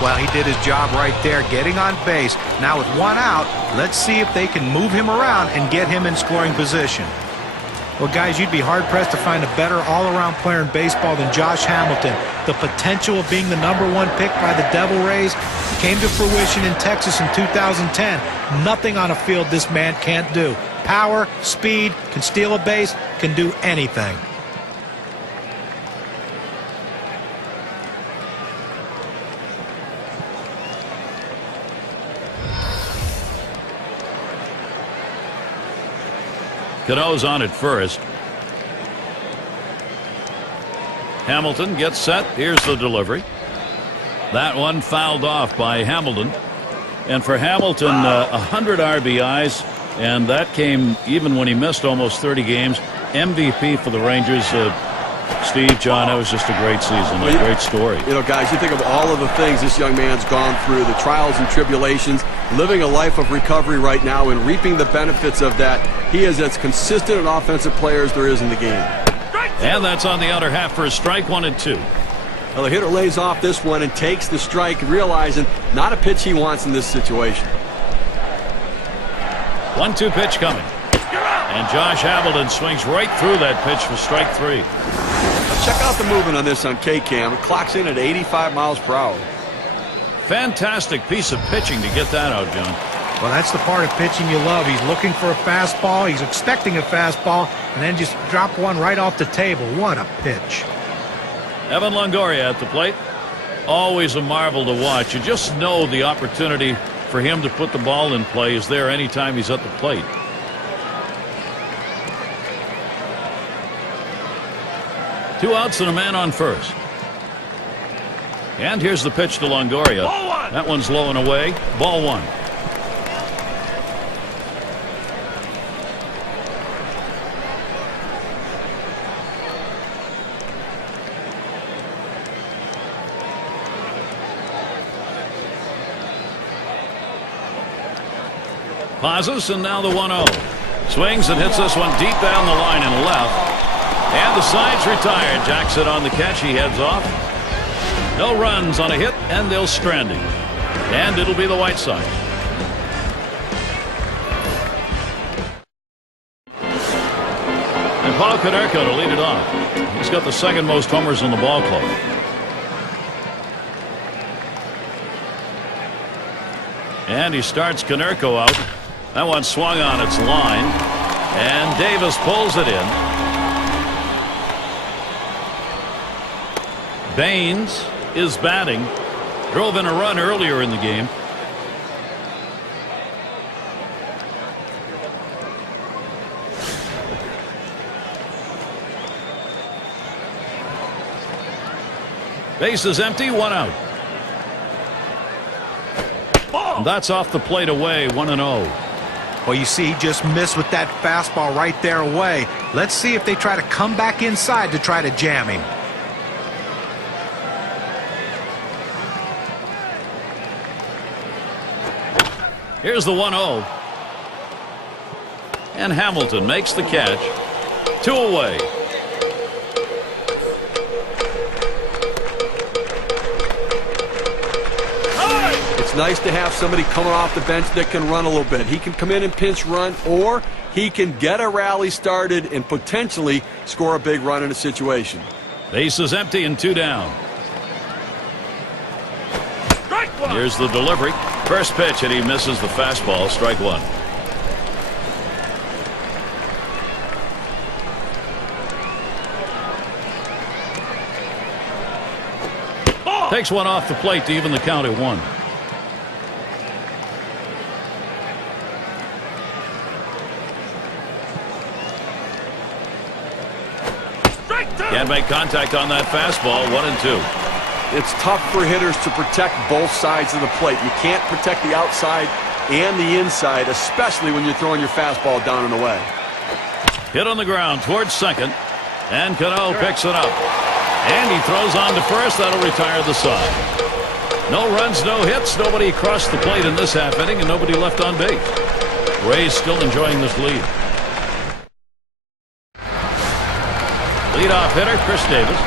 Well, he did his job right there, getting on base. Now with one out, let's see if they can move him around and get him in scoring position. Well, guys, you'd be hard-pressed to find a better all-around player in baseball than Josh Hamilton. The potential of being the #1 pick by the Devil Rays came to fruition in Texas in 2010. Nothing on a field this man can't do. Power, speed, can steal a base, can do anything. Cano's on at first. Hamilton gets set. Here's the delivery. That one fouled off by Hamilton. And for Hamilton, 100 RBIs, and that came even when he missed almost 30 games. MVP for the Rangers. Steve, John, that was just a great season, a great story. You know, guys, you think of all of the things this young man's gone through, the trials and tribulations, living a life of recovery right now and reaping the benefits of that. He is as consistent an offensive player as there is in the game. And that's on the outer half for a strike, 1-2. Well, the hitter lays off this one and takes the strike, realizing not a pitch he wants in this situation. 1-2 pitch coming. And Josh Hamilton swings right through that pitch for strike 3. Check out the movement on this on K-Cam. It clocks in at 85 miles per hour. Fantastic piece of pitching to get that out, John. Well, that's the part of pitching you love. He's looking for a fastball. He's expecting a fastball, and then just drop one right off the table. What a pitch. Evan Longoria at the plate. Always a marvel to watch. You just know the opportunity for him to put the ball in play is there anytime he's at the plate. Two outs and a man on first. And here's the pitch to Longoria. That one's low and away. Ball 1. Pauses, and now the 1-0. Swings and hits this one deep down the line and left. And the side's retired. Jackson on the catch. He heads off. No runs on a hit, and they'll strand him. And it'll be the White Sox. And Paul Konerko to lead it off. He's got the second most homers in the ball club. And he starts Konerko out. That one swung on its line. And Davis pulls it in. Baines is batting. Drove in a run earlier in the game. Base is empty, 1 out. And that's off the plate away, 1-0. Well, you see, he just missed with that fastball right there away. Let's see if they try to come back inside to try to jam him. Here's the 1-0. And Hamilton makes the catch. 2 away. It's nice to have somebody coming off the bench that can run a little bit. He can come in and pinch run, or he can get a rally started and potentially score a big run in a situation. Base is empty and 2 down. Here's the delivery. First pitch, and he misses the fastball. Strike 1. Takes one off the plate to even the count at 1. Can't make contact on that fastball. 1-2. It's tough for hitters to protect both sides of the plate. You can't protect the outside and the inside, especially when you're throwing your fastball down and away. Hit on the ground towards second, and Cano picks it up. And he throws on to first. That'll retire the side. No runs, no hits. Nobody crossed the plate in this half inning, and nobody left on base. Rays still enjoying this lead. Leadoff hitter, Chris Davis.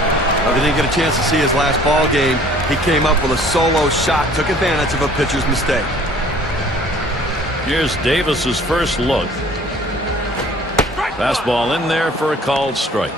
We didn't get a chance to see his last ball game. He came up with a solo shot, took advantage of a pitcher's mistake. Here's Davis's first look. Fastball in there for a called strike.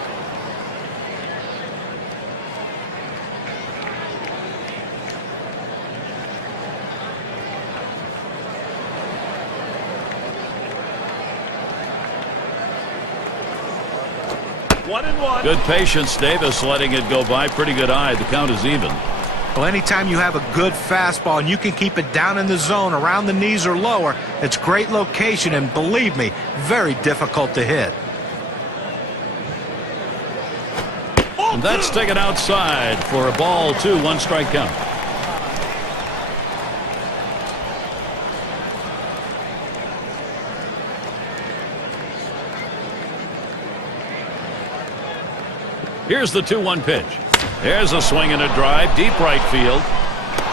Good patience. Davis letting it go by. Pretty good eye. The count is even. Well, anytime you have a good fastball and you can keep it down in the zone around the knees or lower, it's great location and, believe me, very difficult to hit. And that's taken outside for a ball 2, 1 strike count. Here's the 2-1 pitch. There's a swing and a drive, deep right field.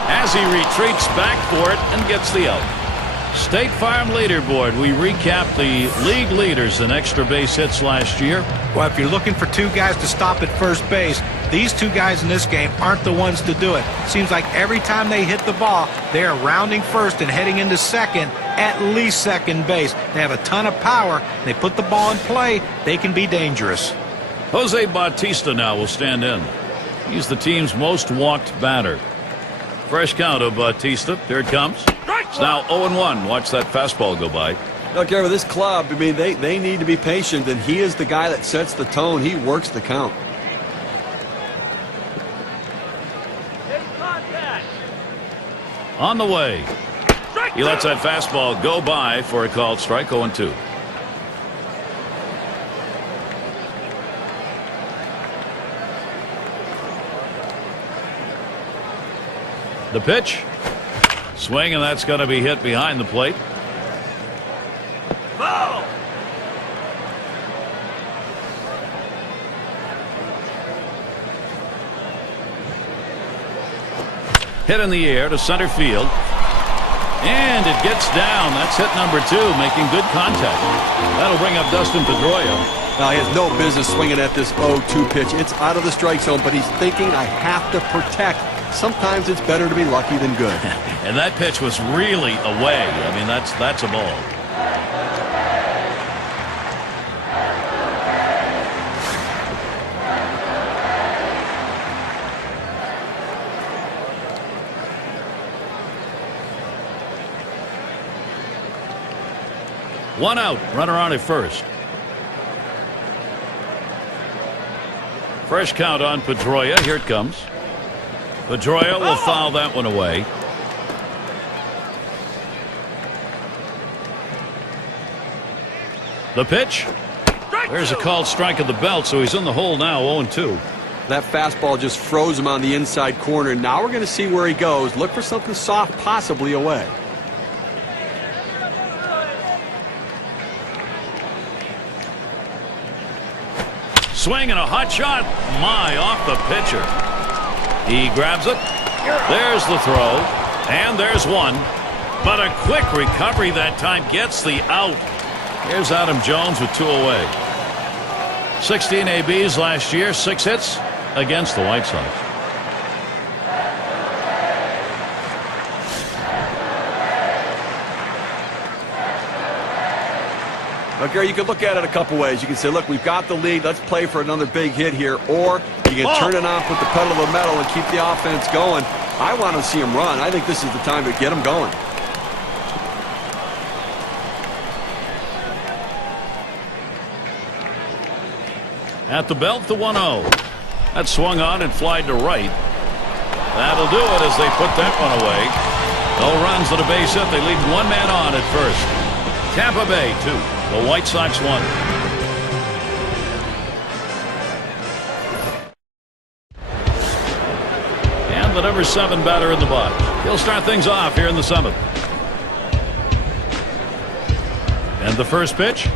As he retreats back for it and gets the out. State Farm leaderboard. We recap the league leaders in extra base hits last year. Well, if you're looking for 2 guys to stop at first base, these 2 guys in this game aren't the ones to do it. Seems like every time they hit the ball, they are rounding first and heading into second, at least second base. They have a ton of power. They put the ball in play. They can be dangerous. Jose Bautista now will stand in. He's the team's most walked batter. Fresh count of Bautista. Here it comes. It's now 0-1. Watch that fastball go by. Look, Gary, with this club, I mean, they need to be patient, and he is the guy that sets the tone. He works the count. On the way. He lets that fastball go by for a called strike. 0-2. The pitch. Swing, and that's going to be hit behind the plate. Ball. Hit in the air to center field. And it gets down. That's hit number 2, making good contact. That'll bring up Dustin Pedroia. Now, he has no business swinging at this 0-2 pitch. It's out of the strike zone, but he's thinking, I have to protect. Sometimes it's better to be lucky than good. And that pitch was really away. I mean, that's a ball. One out. Runner on at first. Fresh count on Pedroia. Here it comes. Pedroia will foul that one away. The pitch. There's a called strike at the belt, so he's in the hole now, 0-2. That fastball just froze him on the inside corner. Now we're going to see where he goes. Look for something soft, possibly away. Swing and a hot shot. My, off the pitcher. He grabs it. There's the throw. And there's one. But a quick recovery that time gets the out. Here's Adam Jones with 2 away. 16 ABs last year, 6 hits against the White Sox. Now, Gary, you can look at it a couple ways. You can say, look, we've got the lead. Let's play for another big hit here. Or you can turn it on, put the pedal to the metal, and keep the offense going. I want to see him run. I think this is the time to get him going. At the belt, the 1-0. That swung on and flied to right. That'll do it as they put that one away. No runs and a base hit. They leave 1 man on at first. Tampa Bay 2. The White Sox 1. And the number 7 batter in the box. He'll start things off here in the 7th. And the first pitch,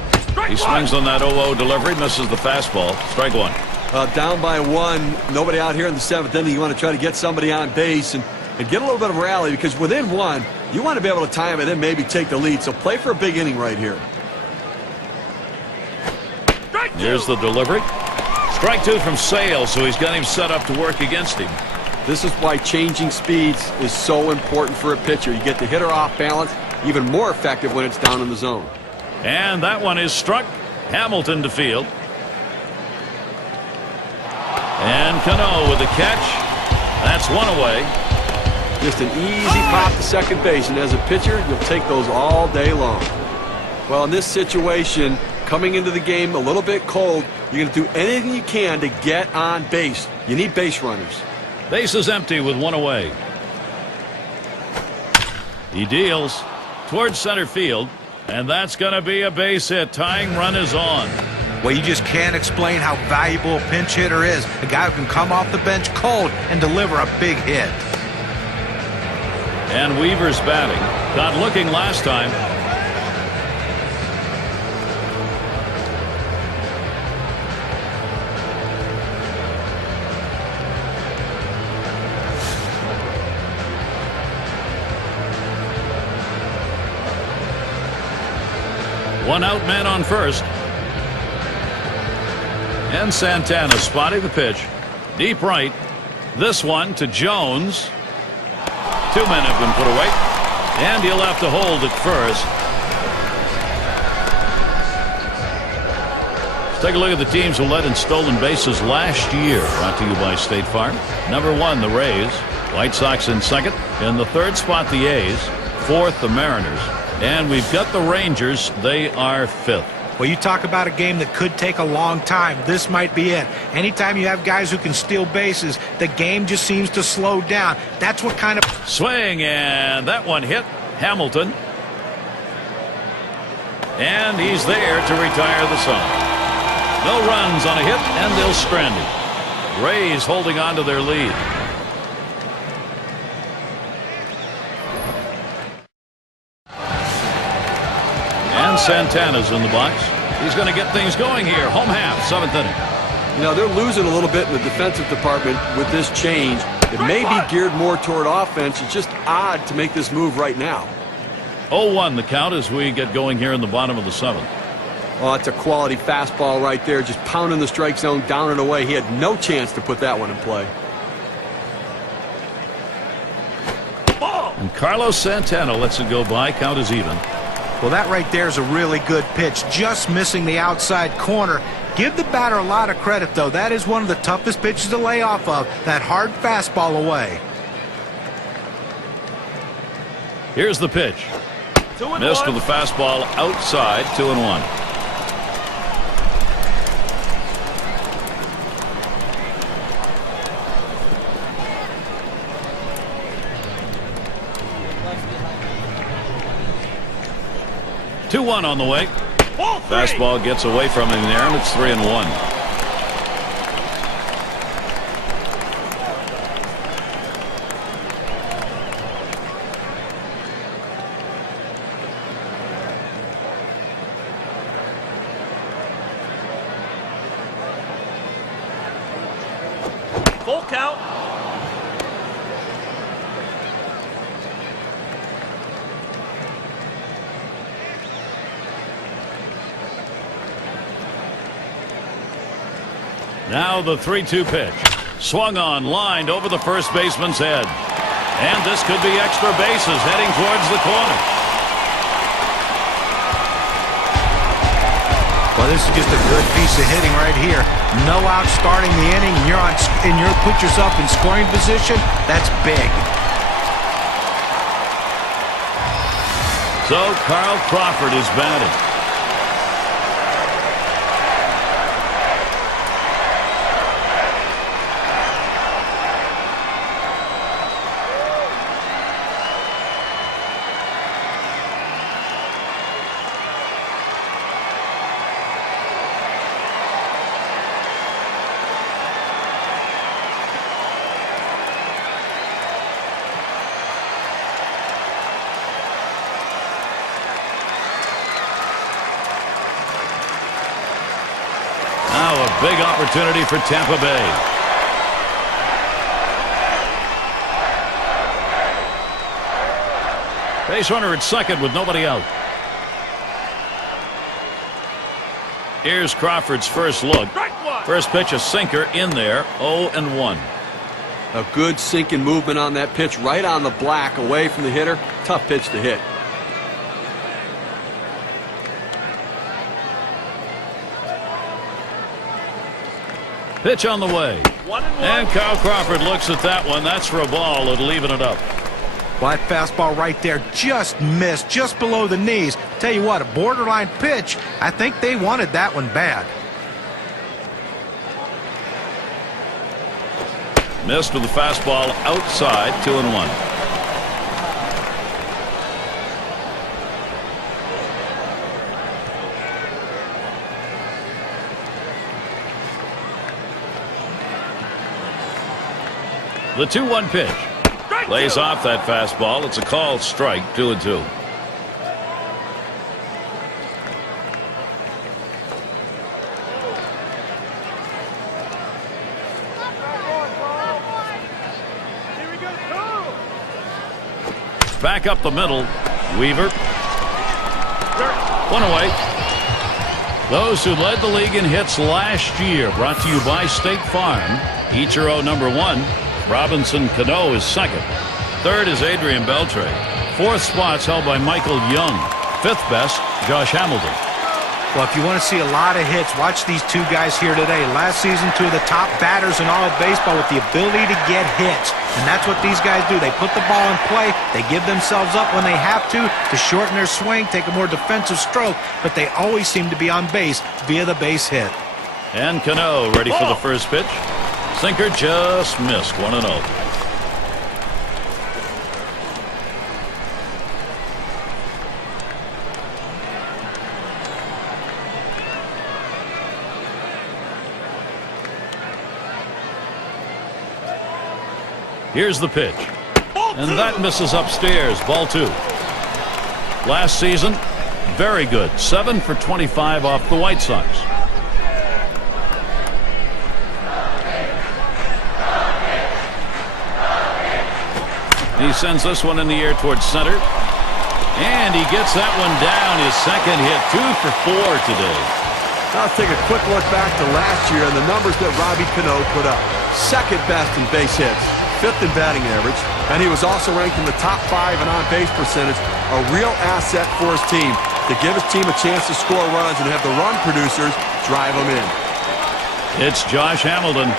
he swings on that 0-0 delivery, misses the fastball. Strike one. Down by one, nobody out here in the seventh inning. You want to try to get somebody on base and get a little bit of rally, because within one, you want to be able to time it and maybe take the lead. So play for a big inning right here. Here's the delivery. Strike two from Sale, so he's got him set up to work against him. This is why changing speeds is so important for a pitcher. You get the hitter off balance, even more effective when it's down in the zone. And that one is struck. Hamilton to field. And Cano with the catch. That's one away. Just an easy pop to second base, and as a pitcher, you'll take those all day long. Well, in this situation, coming into the game a little bit cold, you're going to do anything you can to get on base. You need base runners. Base is empty with one away. He deals towards center field, and that's going to be a base hit. Tying run is on. Well, you just can't explain how valuable a pinch hitter is. A guy who can come off the bench cold and deliver a big hit. And Weaver's batting. Not looking last time. One out, man on first. And Santana spotting the pitch. Deep right. This one to Jones. Two men have been put away. And he'll have to hold at first. Let's take a look at the teams who led in stolen bases last year. Brought to you by State Farm. Number one, the Rays. White Sox in second. In the third spot, the A's. Fourth, the Mariners. And we've got the Rangers. They are fifth. Well, you talk about a game that could take a long time. This might be it. Anytime you have guys who can steal bases, the game just seems to slow down. That's what kind of... Swing, and that one hit Hamilton. And he's there to retire the side. No runs on a hit, and they'll strand him. Rays holding on to their lead. And Santana's in the box. He's going to get things going here. Home half, seventh inning. You know, they're losing a little bit in the defensive department with this change. It may be geared more toward offense. It's just odd to make this move right now. 0-1 the count as we get going here in the bottom of the seventh. Oh, it's a quality fastball right there. Just pounding the strike zone down and away. He had no chance to put that one in play. And Carlos Santana lets it go by. Count is even. Well, that right there is a really good pitch. Just missing the outside corner. Give the batter a lot of credit, though. That is one of the toughest pitches to lay off of. That hard fastball away. Here's the pitch. Missed with the fastball outside. 2-1. On the way. Fastball gets away from him there, and it's 3-1. Full count. Now the 3-2 pitch. Swung on, lined over the first baseman's head. And this could be extra bases heading towards the corner. Well, this is just a good piece of hitting right here. No out starting the inning, and you're put yourself in scoring position. That's big. So Carl Crawford is batting. Big opportunity for Tampa Bay. Base runner at second with nobody out. Here's Crawford's first look. First pitch, a sinker in there, 0-1. A good sinking movement on that pitch, right on the black, away from the hitter. Tough pitch to hit. Pitch on the way. And Kyle Crawford looks at that one. That's for a ball and leaving it up. Well, that fastball right there just missed, just below the knees. Tell you what, a borderline pitch. I think they wanted that one bad. Missed with the fastball outside, 2-1. The 2-1 pitch. Lays off that fastball. It's a called strike, 2-2. Back up the middle. Weaver. One away. Those who led the league in hits last year, brought to you by State Farm. Ichiro number 1. Robinson Cano is second. Third is Adrian Beltre. Fourth spot's held by Michael Young. Fifth best, Josh Hamilton. Well, if you want to see a lot of hits, watch these two guys here today. Last season, two of the top batters in all of baseball with the ability to get hits. And that's what these guys do. They put the ball in play. They give themselves up when they have to shorten their swing, take a more defensive stroke, but they always seem to be on base via the base hit. And Cano ready for the first pitch. Sinker just missed, 1-0. Here's the pitch. And that misses upstairs, ball 2. Last season, very good. 7 for 25 off the White Sox. He sends this one in the air towards center. And he gets that one down. His second hit, 2 for 4 today. Now let's take a quick look back to last year and the numbers that Robbie Cano put up. Second best in base hits, 5th in batting average, and he was also ranked in the top 5 in on-base percentage. A real asset for his team to give his team a chance to score runs and have the run producers drive them in. It's Josh Hamilton.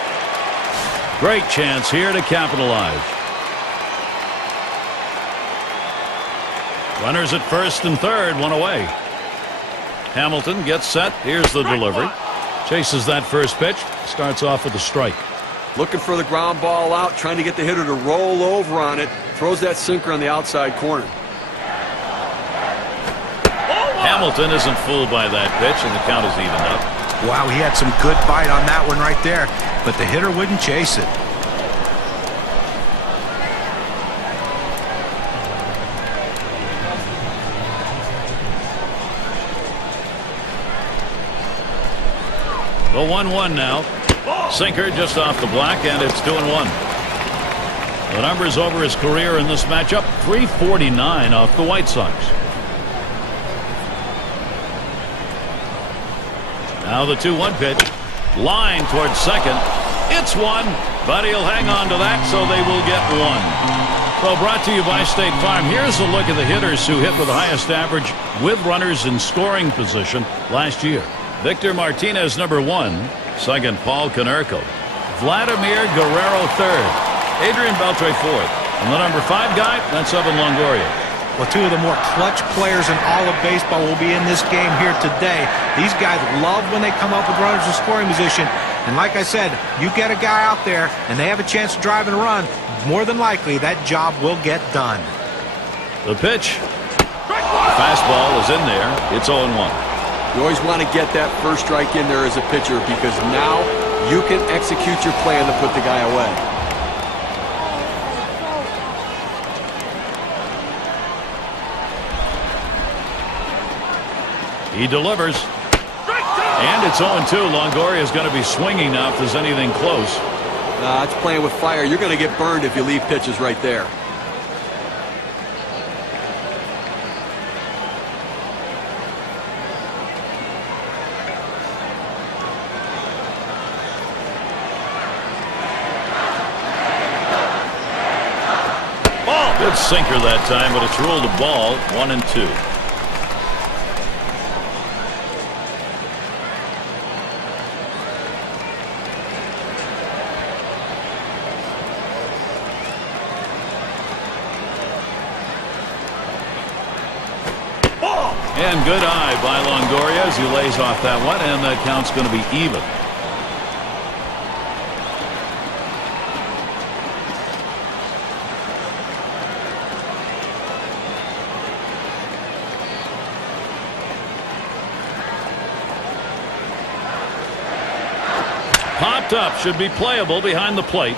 Great chance here to capitalize. Runners at first and third, one away. Hamilton gets set. Here's the delivery. Chases that first pitch. Starts off with a strike. Looking for the ground ball out, trying to get the hitter to roll over on it. Throws that sinker on the outside corner. Hamilton isn't fooled by that pitch, and the count is evened up. Wow, he had some good bite on that one right there, but the hitter wouldn't chase it. The 1-1 now. Sinker just off the black, and it's 2-1. The numbers over his career in this matchup, 349 off the White Sox. Now the 2-1 pitch. Line towards second. It's one, but he'll hang on to that, so they will get one. So brought to you by State Farm. Here's a look at the hitters who hit with the highest average with runners in scoring position last year. Victor Martinez, number 1. Second, Paul Konerko. Vladimir Guerrero, third. Adrian Beltre, fourth. And the number 5 guy, that's Evan Longoria. Well, 2 of the more clutch players in all of baseball will be in this game here today. These guys love when they come up with runners in scoring position. And like I said, you get a guy out there and they have a chance to drive and run, more than likely that job will get done. The pitch. Fastball is in there. It's 0-1. You always want to get that first strike in there as a pitcher because now you can execute your plan to put the guy away. He delivers. And it's 0-2. Longoria is going to be swinging now if there's anything close. It's playing with fire. You're going to get burned if you leave pitches right there. Good sinker that time, but it's ruled a ball. 1-2. And good eye by Longoria as he lays off that one, and that count's going to be even. Popped up, should be playable behind the plate.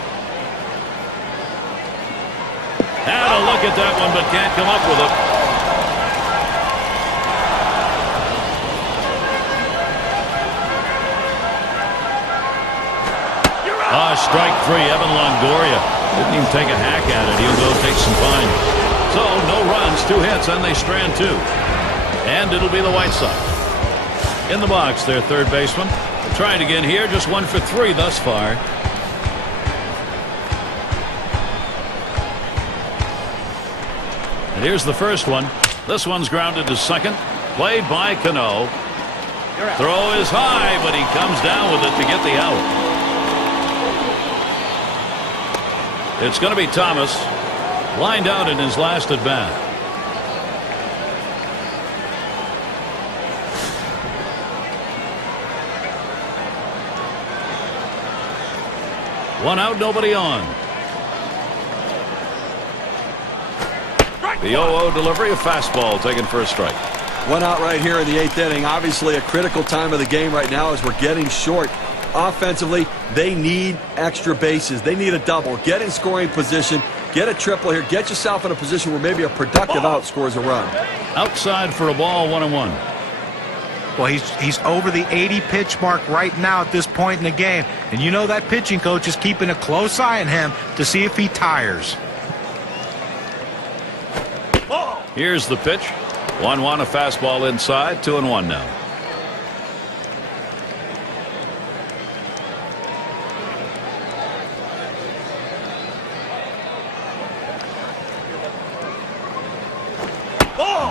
Had a look at that one, but can't come up with it. Strike three, Evan Longoria. Didn't even take a hack at it. He'll go take some fine. So, no runs, 2 hits, and they strand 2. And it'll be the White Sox. In the box, their third baseman. Trying again here, just 1 for 3 thus far. And here's the first one. This one's grounded to second. Played by Cano. Throw is high, but he comes down with it to get the out. It's going to be Thomas, lined out in his last at bat. One out, nobody on. The 0-0 delivery, a fastball taken for a strike. One out right here in the 8th inning. Obviously a critical time of the game right now as we're getting short. Offensively, they need extra bases. They need a double. Get in scoring position. Get a triple here. Get yourself in a position where maybe a productive out scores a run. Outside for a ball, 1-1. Well, he's over the 80 pitch mark right now at this point in the game. And you know that pitching coach is keeping a close eye on him to see if he tires. Here's the pitch. 1-1, a fastball inside. 2-1 now.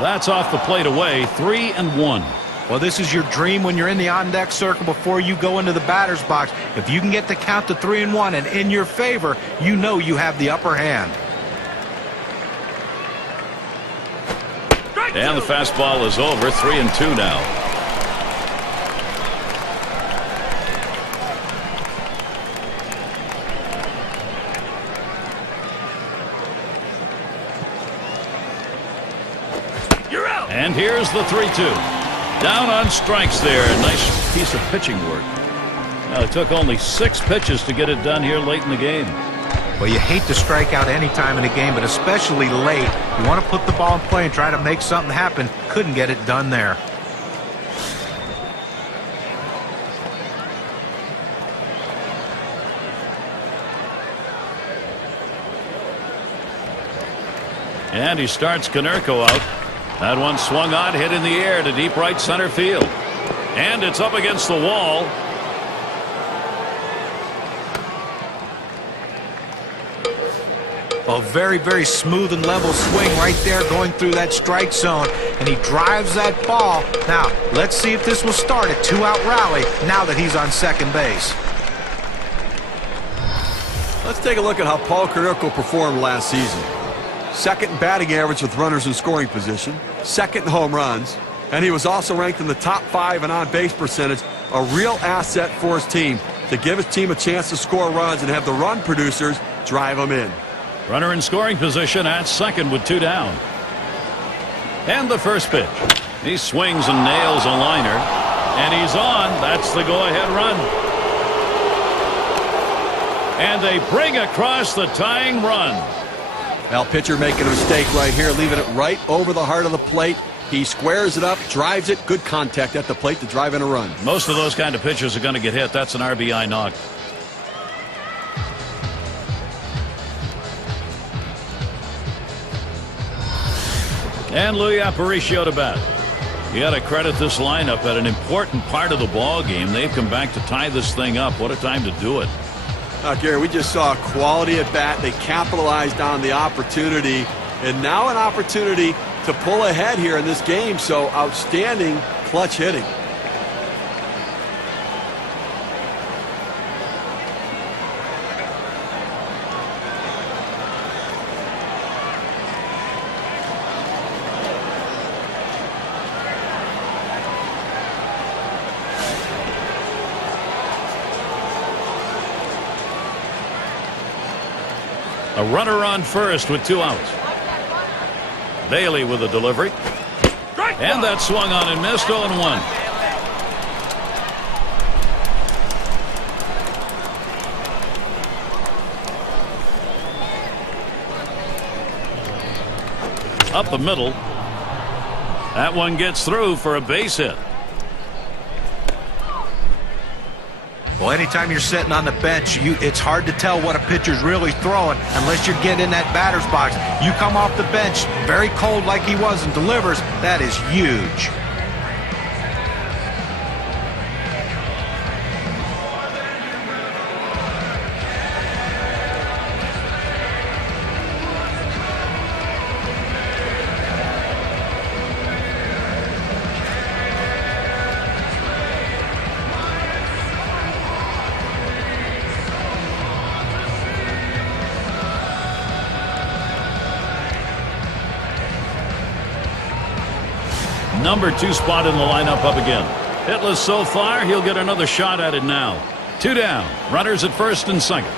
That's off the plate away. 3-1. Well, this is your dream when you're in the on-deck circle before you go into the batter's box. If you can get the count to 3-1 and in your favor, you know you have the upper hand. And the fastball is over. 3-2 now. And here's the 3-2. Down on strikes there. Nice piece of pitching work. Now, it took only 6 pitches to get it done here late in the game. Well, you hate to strike out any time in the game, but especially late. You want to put the ball in play and try to make something happen. Couldn't get it done there. And he starts Konerko out. That one swung on, hit in the air to deep right center field. And it's up against the wall. A very, very smooth and level swing right there going through that strike zone. And he drives that ball. Now, let's see if this will start a 2-out rally now that he's on second base. Let's take a look at how Paul Konerko performed last season. Second in batting average with runners in scoring position. Second in home runs. And he was also ranked in the top 5 in on-base percentage. A real asset for his team to give his team a chance to score runs and have the run producers drive them in. Runner in scoring position at second with 2 down. And the first pitch. He swings and nails a liner. And he's on. That's the go-ahead run. And they bring across the tying run. Well, pitcher making a mistake right here, leaving it right over the heart of the plate. He squares it up, drives it, good contact at the plate to drive in a run. Most of those kind of pitches are going to get hit. That's an RBI knock. And Louis Aparicio to bat. You got to credit this lineup at an important part of the ball game. They've come back to tie this thing up. What a time to do it. Gary, we just saw a quality at bat. They capitalized on the opportunity, and now an opportunity to pull ahead here in this game. So outstanding clutch hitting. A runner on first with 2 outs. Bailey with a delivery. And that swung on and missed. 0-1. Up the middle. That one gets through for a base hit. Well, anytime you're sitting on the bench, it's hard to tell what a pitcher's really throwing unless you're getting in that batter's box. You come off the bench very cold like he was and delivers, that is huge. Number 2 spot in the lineup up again. Hitless so far. He'll get another shot at it now. 2 down. Runners at first and second.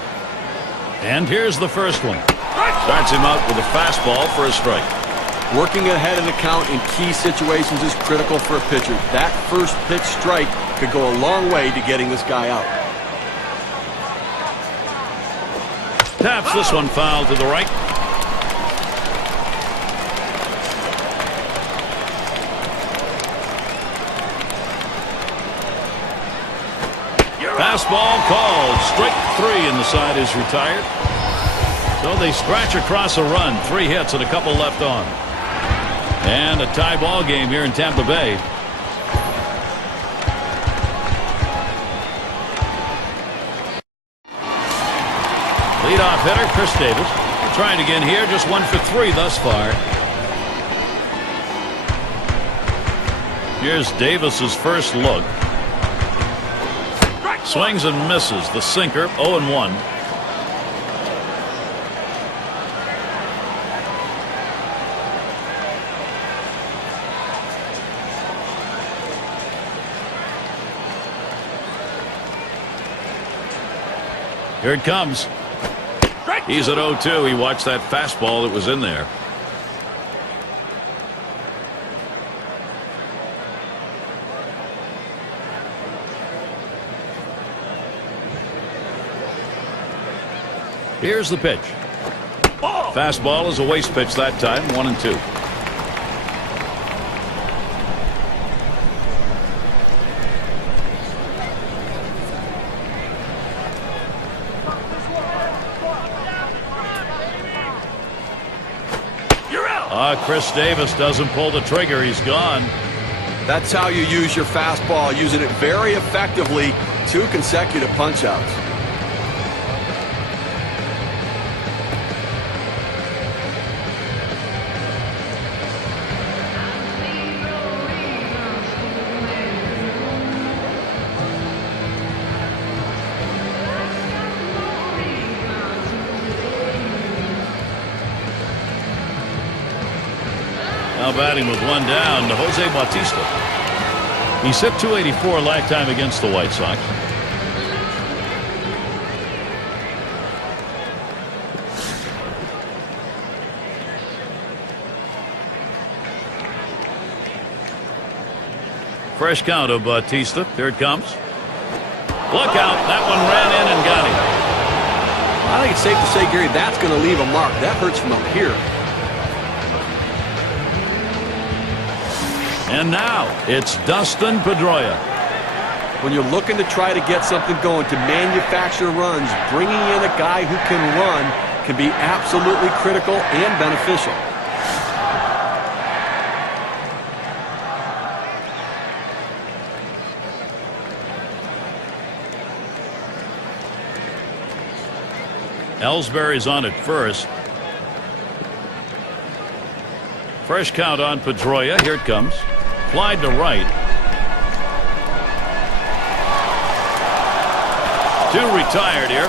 And here's the first one. Starts him out with a fastball for a strike. Working ahead in the count in key situations is critical for a pitcher. That first pitch strike could go a long way to getting this guy out. Taps this one foul to the right. Fastball called. Strike 3, and the side is retired. So they scratch across a run. 3 hits and a couple left on. And a tie ball game here in Tampa Bay. Leadoff hitter Chris Davis. Trying again here. Just 1 for 3 thus far. Here's Davis's first look. Swings and misses. The sinker. 0-1. Here it comes. He's at 0-2. He watched that fastball that was in there. Here's the pitch. Fastball is a waste pitch that time. 1-2. Chris Davis doesn't pull the trigger. He's gone. That's how you use your fastball, using it very effectively. 2 consecutive punch-outs. Now batting with 1 down to Jose Bautista. He's hit .284 lifetime against the White Sox. Fresh count of Bautista. Here it comes. Look out. That one ran in and got him. I think it's safe to say, Gary, that's going to leave a mark. That hurts from up here. And now it's Dustin Pedroia. When you're looking to try to get something going, to manufacture runs, bringing in a guy who can run can be absolutely critical and beneficial. Ellsbury's on at first. Fresh count on Pedroia. Here it comes. Flied to right. 2 retired here.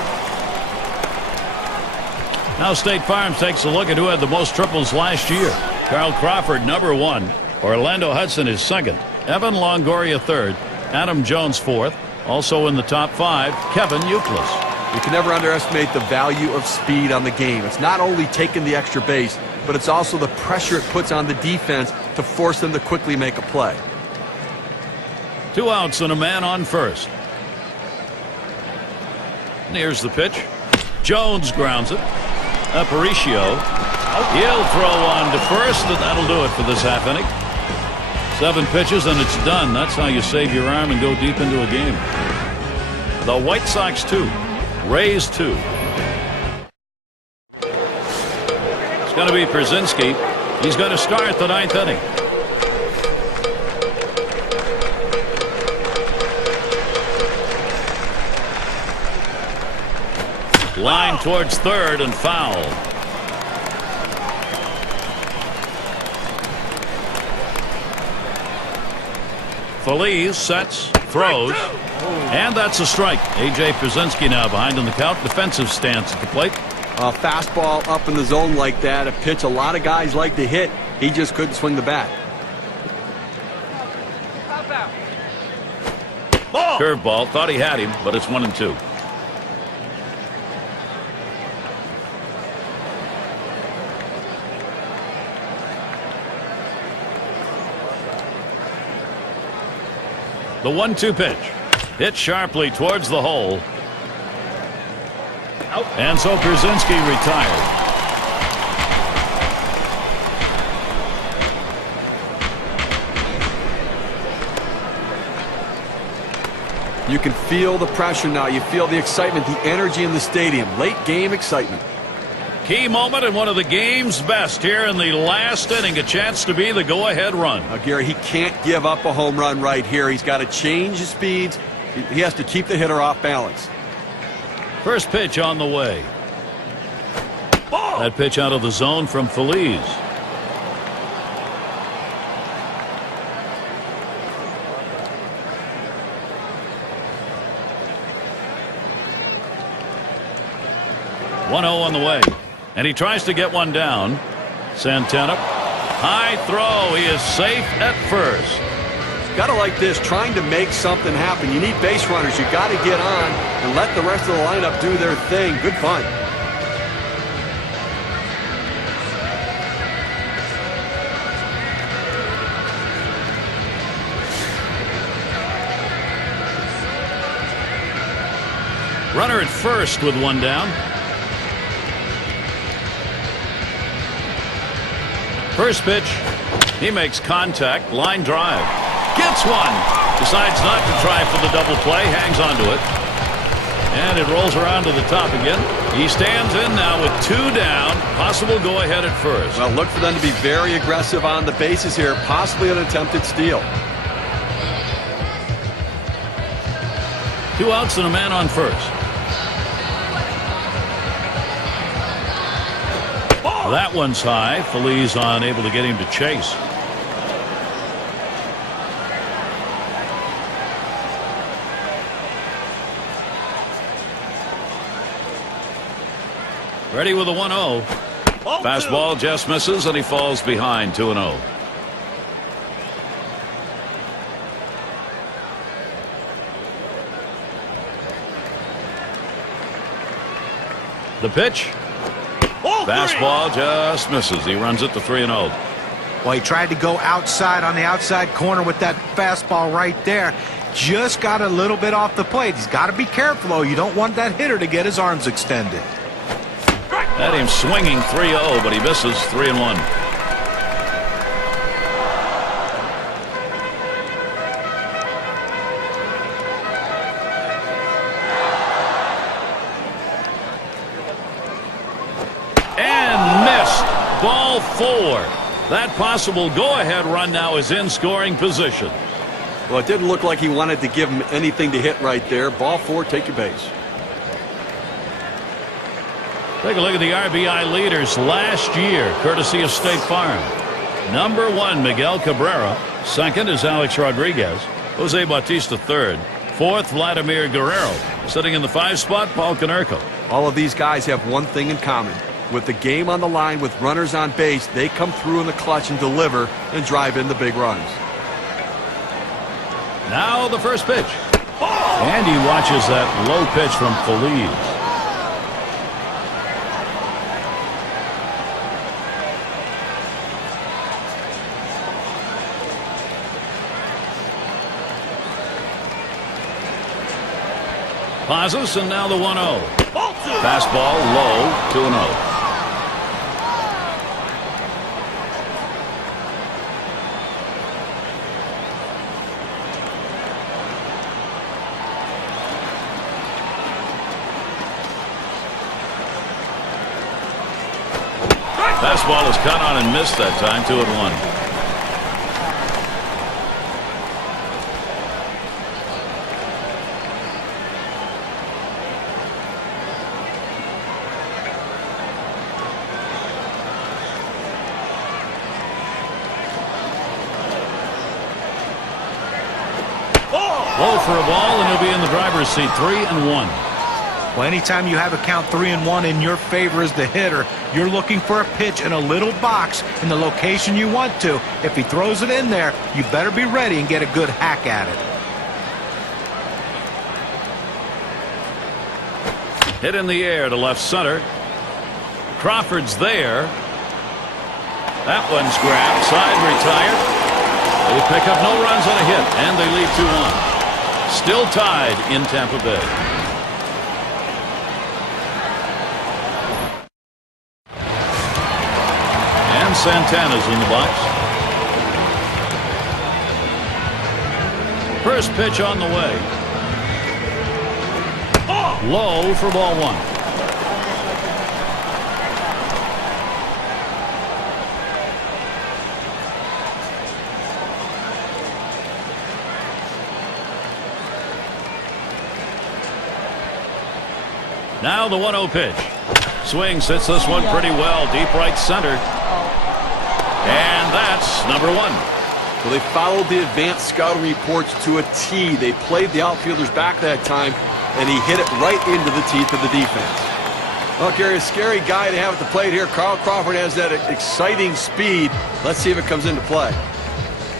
Now State Farm takes a look at who had the most triples last year. Carl Crawford, number 1. Orlando Hudson is 2nd. Evan Longoria 3rd. Adam Jones 4th. Also in the top 5, Kevin Euclid. You can never underestimate the value of speed on the game. It's not only taking the extra base, but it's also the pressure it puts on the defense to force them to quickly make a play. 2 outs and a man on first. And here's the pitch. Jones grounds it. Aparicio. He'll throw on to first, and that'll do it for this half inning. 7 pitches and it's done. That's how you save your arm and go deep into a game. The White Sox 2. Rays 2. It's going to be Przinsky. He's going to start the 9th inning. Line towards third and foul. Feliz sets, throws, and that's a strike. A.J. Przinsky now behind in the count. Defensive stance at the plate. A fastball up in the zone like that, a pitch a lot of guys like to hit. He just couldn't swing the bat. Curveball, thought he had him, but it's 1-2. The 1-2 pitch. Hit sharply towards the hole. And so Przinsky retired. You can feel the pressure now. You feel the excitement, the energy in the stadium. Late game excitement. Key moment and one of the game's best here in the last inning. A chance to be the go-ahead run. Gary, he can't give up a home run right here. He's got to change his speeds. He has to keep the hitter off balance. First pitch on the way. That pitch out of the zone from Feliz. One 0 on the way. And he tries to get one down. Santana. High throw. He is safe at first. Got to like this, trying to make something happen. You need base runners. You got to get on and let the rest of the lineup do their thing. Good fun. Runner at first with one down. First pitch. He makes contact. Line drive. Gets one. Decides not to try for the double play. Hangs onto it. And it rolls around to the top again. He stands in now with 2 down. Possible go ahead at first. Well, look for them to be very aggressive on the bases here. Possibly an attempted steal. 2 outs and a man on first. That one's high. Feliz unable to get him to chase. Ready with a 1-0. Fastball just misses and he falls behind 2-0. The pitch. Fastball just misses. He runs it to 3-0. Well, he tried to go outside on the outside corner with that fastball right there. Just got a little bit off the plate. He's got to be careful, though. You don't want that hitter to get his arms extended. Had him swinging 3-0, but he misses 3-1. ball 4. That possible go-ahead run now is in scoring position. Well, it didn't look like he wanted to give him anything to hit right there. Ball 4, take your base. Take a look at the RBI leaders last year, courtesy of State Farm. Number 1, Miguel Cabrera. Second is Alex Rodriguez. Jose Bautista third. Fourth, Vladimir Guerrero. Sitting in the 5 spot, Paul Konerko. All of these guys have one thing in common. With the game on the line with runners on base, they come through in the clutch and deliver and drive in the big runs. Now the first pitch. And he watches that low pitch from Feliz. Pauses, and now the 1-0. Fastball low, 2-0. Fastball is cut on and missed that time, 2-1. Low for a ball, and he'll be in the driver's seat, 3-1. Well, anytime you have a count 3-1 in your favor as the hitter, you're looking for a pitch in a little box in the location you want to. If he throws it in there, you better be ready and get a good hack at it. Hit in the air to left center. Crawford's there. That one's grabbed. Side retired. They pick up no runs on a hit, and they lead 2-1. Still tied in Tampa Bay. And Santana's in the box. First pitch on the way. Low for ball 1. Now the 1-0 pitch. Swings, hits this one pretty well. Deep right center. And that's number 1. Well, they followed the advanced scouting reports to a T. They played the outfielders back that time, and he hit it right into the teeth of the defense. Well, Gary, a scary guy to have at the plate here. Carl Crawford has that exciting speed. Let's see if it comes into play.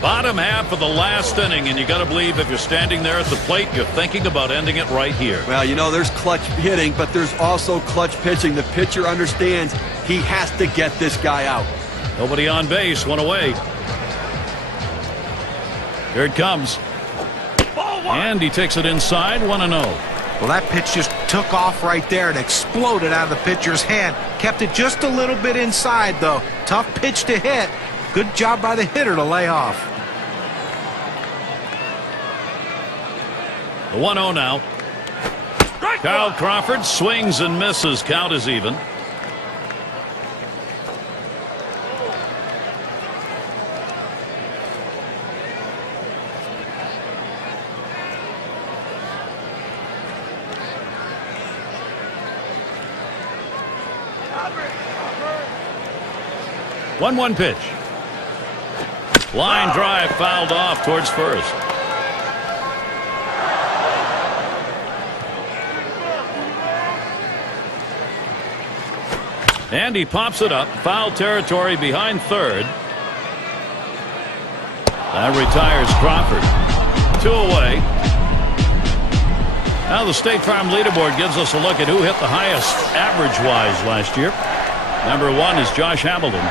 Bottom half of the last inning, and you got to believe if you're standing there at the plate, you're thinking about ending it right here. Well, you know, there's clutch hitting, but there's also clutch pitching. The pitcher understands he has to get this guy out. Nobody on base, one away. Here it comes. And he takes it inside, 1-0. Well, that pitch just took off right there and exploded out of the pitcher's hand. Kept it just a little bit inside, though. Tough pitch to hit. Good job by the hitter to lay off. The 1-0 now. Carl Crawford swings and misses. Count is even. One pitch. Line drive fouled off towards first. And he pops it up. Foul territory behind third. That retires Crawford. 2 away. Now the State Farm leaderboard gives us a look at who hit the highest average-wise last year. Number 1 is Josh Hamilton.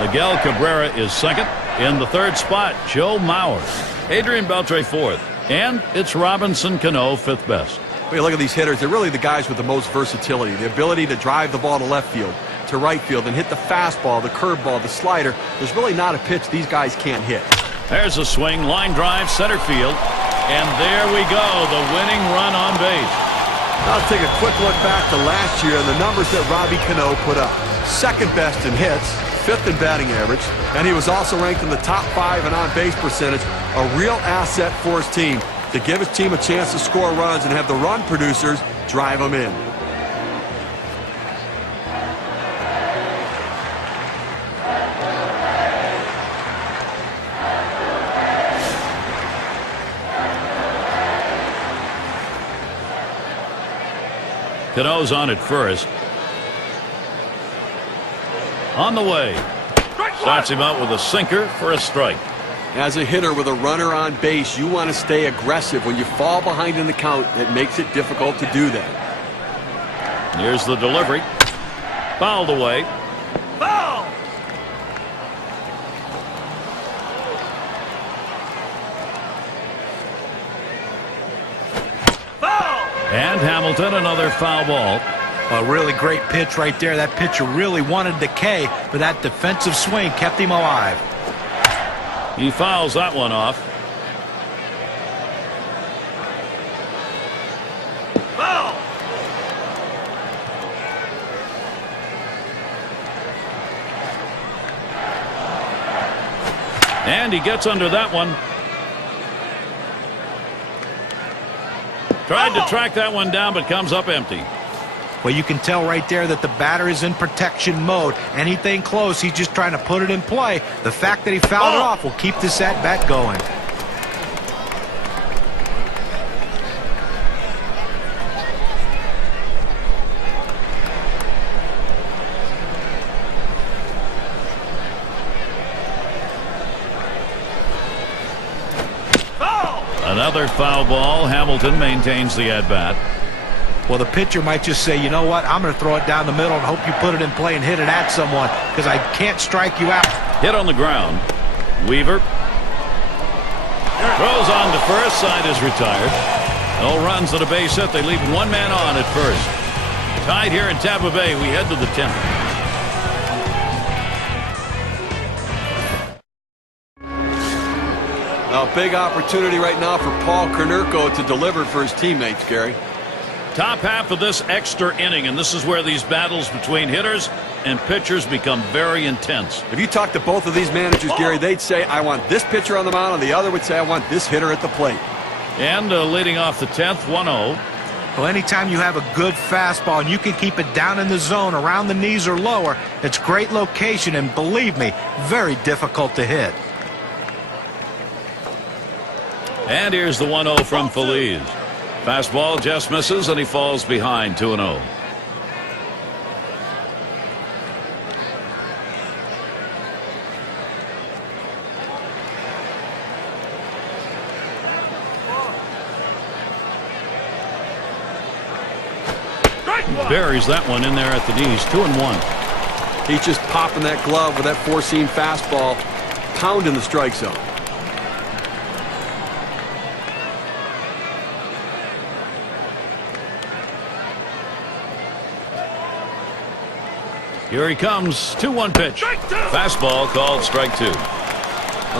Miguel Cabrera is second. In the 3rd spot, Joe Mauer. Adrian Beltre 4th. And it's Robinson Cano 5th best. When you look at these hitters, they're really the guys with the most versatility. The ability to drive the ball to left field, to right field, and hit the fastball, the curveball, the slider. There's really not a pitch these guys can't hit. There's a swing, line drive, center field. And there we go, the winning run on base. Now let's take a quick look back to last year and the numbers that Robbie Cano put up. 2nd best in hits, 5th in batting average, and he was also ranked in the top 5 in on-base percentage, a real asset for his team to give his team a chance to score runs and have the run producers drive them in. Cano's on at first. On the way. Starts him out with a sinker for a strike. As a hitter with a runner on base, you want to stay aggressive. When you fall behind in the count, it makes it difficult to do that. Here's the delivery. Fouled away. Foul! And Hamilton, another foul ball. A really great pitch right there. That pitcher really wanted the K, but that defensive swing kept him alive. He fouls that one off. Foul! And he gets under that one. Tried to track that one down, but comes up empty. Well, you can tell right there that the batter is in protection mode. Anything close, he's just trying to put it in play. The fact that he fouled it off will keep this at-bat going. Another foul ball. Hamilton maintains the at-bat. Well, the pitcher might just say, you know what, I'm going to throw it down the middle and hope you put it in play and hit it at someone because I can't strike you out. Hit on the ground. Weaver throws on to first. Side is retired. No runs at a base hit. They leave one man on at first. Tied here in Tampa Bay. We head to the 10th. A big opportunity right now for Paul Konerko to deliver for his teammates, Gary. Top half of this extra inning, and this is where these battles between hitters and pitchers become very intense. If you talk to both of these managers, Gary, they'd say, I want this pitcher on the mound, and the other would say, I want this hitter at the plate. And leading off the 10th, 1-0. Well, anytime you have a good fastball and you can keep it down in the zone around the knees or lower, it's great location, and believe me, very difficult to hit. And here's the 1-0 from Feliz. Fastball just misses, and he falls behind 2-0. Buries that one in there at the knees. 2-1. He's just popping that glove with that four-seam fastball, pounding the strike zone. Here he comes. 2-1 pitch. Fastball called strike 2.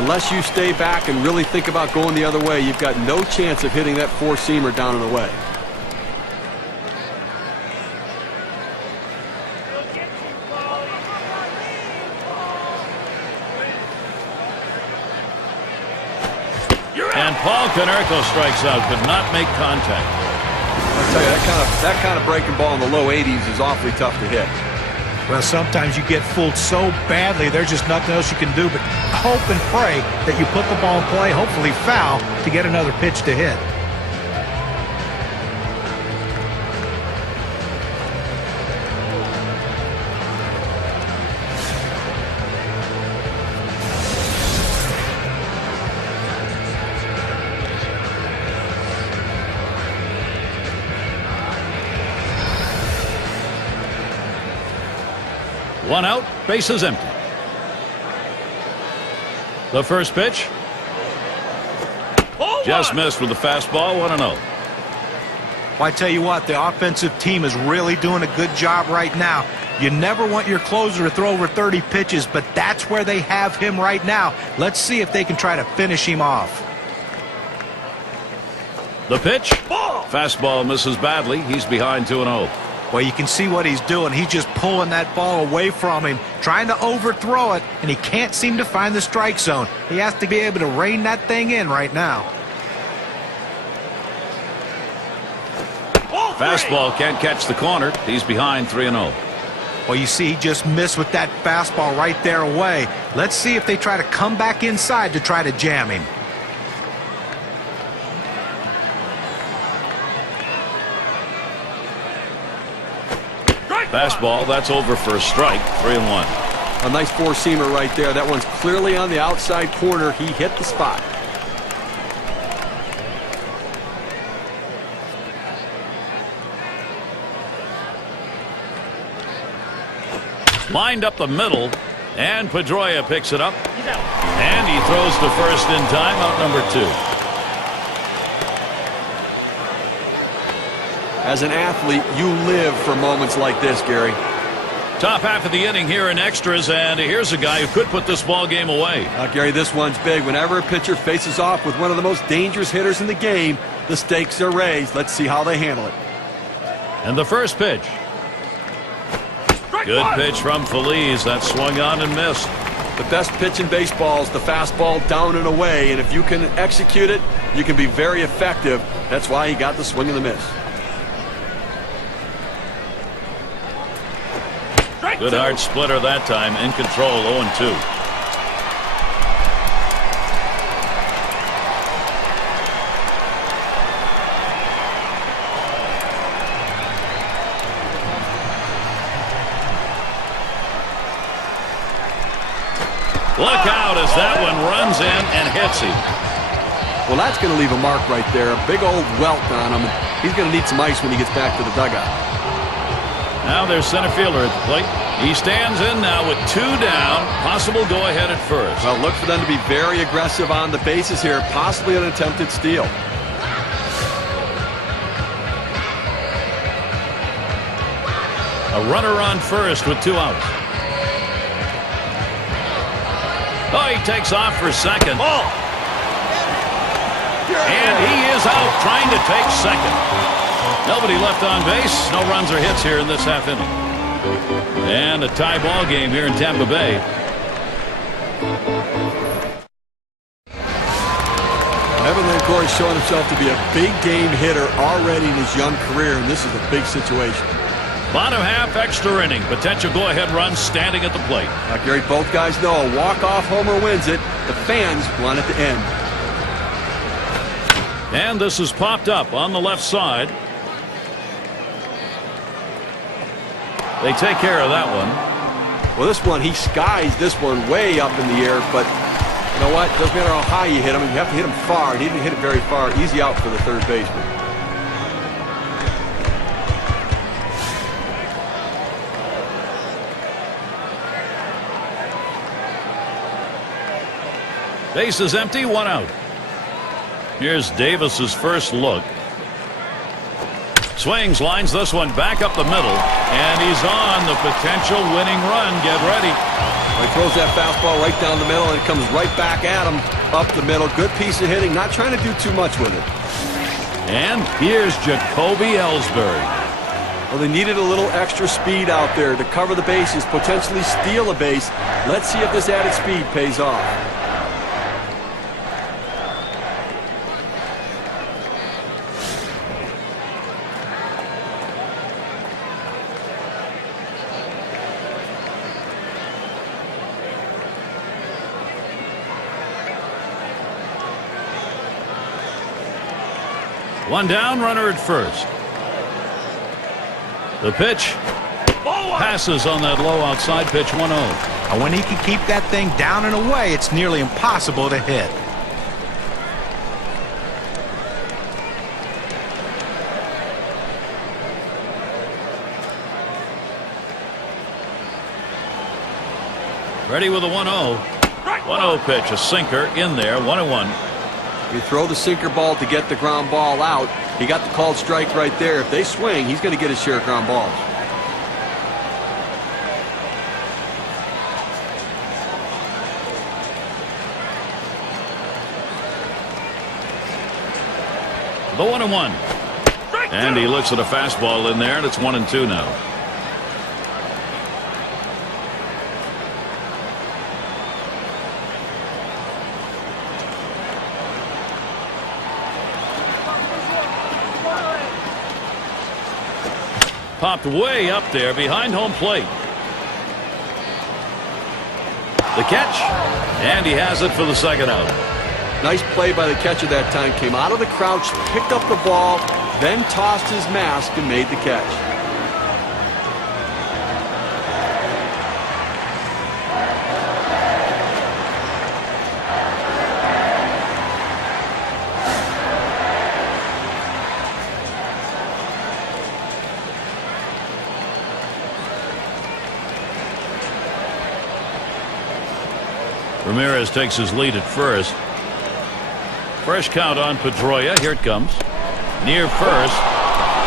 Unless you stay back and really think about going the other way, you've got no chance of hitting that four-seamer down and away. And Paul Konerko strikes out, could not make contact. I'll tell you, that kind of breaking ball in the low 80s is awfully tough to hit. Well, sometimes you get fooled so badly, there's just nothing else you can do but hope and pray that you put the ball in play, hopefully foul, to get another pitch to hit. One out, bases empty. The first pitch. Just missed with the fastball, 1-0. Well, I tell you what, the offensive team is really doing a good job right now. You never want your closer to throw over 30 pitches, but that's where they have him right now. Let's see if they can try to finish him off. The pitch. Fastball misses badly. He's behind 2-0. Well, you can see what he's doing. He's just pulling that ball away from him, trying to overthrow it, and he can't seem to find the strike zone. He has to be able to rein that thing in right now. Fastball can't catch the corner. He's behind 3-0. Well, you see, he just missed with that fastball right there away. Let's see if they try to come back inside to try to jam him. Fastball, that's over for a strike. 3-1. A nice four-seamer right there. That one's clearly on the outside corner. He hit the spot. Lined up the middle, and Pedroia picks it up. And he throws to first in time, out number 2. As an athlete, you live for moments like this, Gary. Top half of the inning here in extras, and here's a guy who could put this ball game away. Gary, this one's big. Whenever a pitcher faces off with one of the most dangerous hitters in the game, the stakes are raised. Let's see how they handle it. And the first pitch. Good pitch from Feliz. That swung on and missed. The best pitch in baseball is the fastball down and away, and if you can execute it, you can be very effective. That's why he got the swing and the miss. Good hard splitter that time. In control, 0-2. Look out as that one runs in and hits him. Well, that's going to leave a mark right there. A big old welt on him. He's going to need some ice when he gets back to the dugout. Now there's center fielder at the plate. He stands in now with 2 down. Possible go ahead at first. Well, look for them to be very aggressive on the bases here. Possibly an attempted steal. A runner on first with 2 outs. Oh, he takes off for second. Oh! And he is out trying to take second. Nobody left on base. No runs or hits here in this half inning. And a tie ball game here in Tampa Bay. Evan Longoria is showing himself to be a big game hitter already in his young career, and this is a big situation. Bottom half extra inning. Potential go-ahead run standing at the plate. Gary, both guys know a walk-off homer wins it. The fans want it to end. And this is popped up on the left side. They take care of that one. Well, this one, he skies this one way up in the air, but you know what? Doesn't matter how high you hit him. You have to hit him far. He didn't hit it very far. Easy out for the third baseman. Base is empty, 1 out. Here's Davis's first look. Swings, lines this one back up the middle, and he's on the potential winning run. Get ready. He throws that fastball right down the middle, and it comes right back at him up the middle. Good piece of hitting, not trying to do too much with it. And here's Jacoby Ellsbury. Well, they needed a little extra speed out there to cover the bases, potentially steal a base. Let's see if this added speed pays off. One down, runner at first. The pitch passes on that low outside pitch, 1-0. And when he can keep that thing down and away, it's nearly impossible to hit. Ready with a 1-0. 1-0 pitch, a sinker in there, 1-1. You throw the sinker ball to get the ground ball out. He got the called strike right there. If they swing, he's going to get his share of ground balls. The 1-1. And he looks at a fastball in there, and it's 1-2 now. Popped way up there behind home plate. The catch, and he has it for the second out. Nice play by the catcher that time. Came out of the crouch, picked up the ball, then tossed his mask and made the catch. Ramirez takes his lead at first. Fresh count on Pedroia. Here it comes. Near first.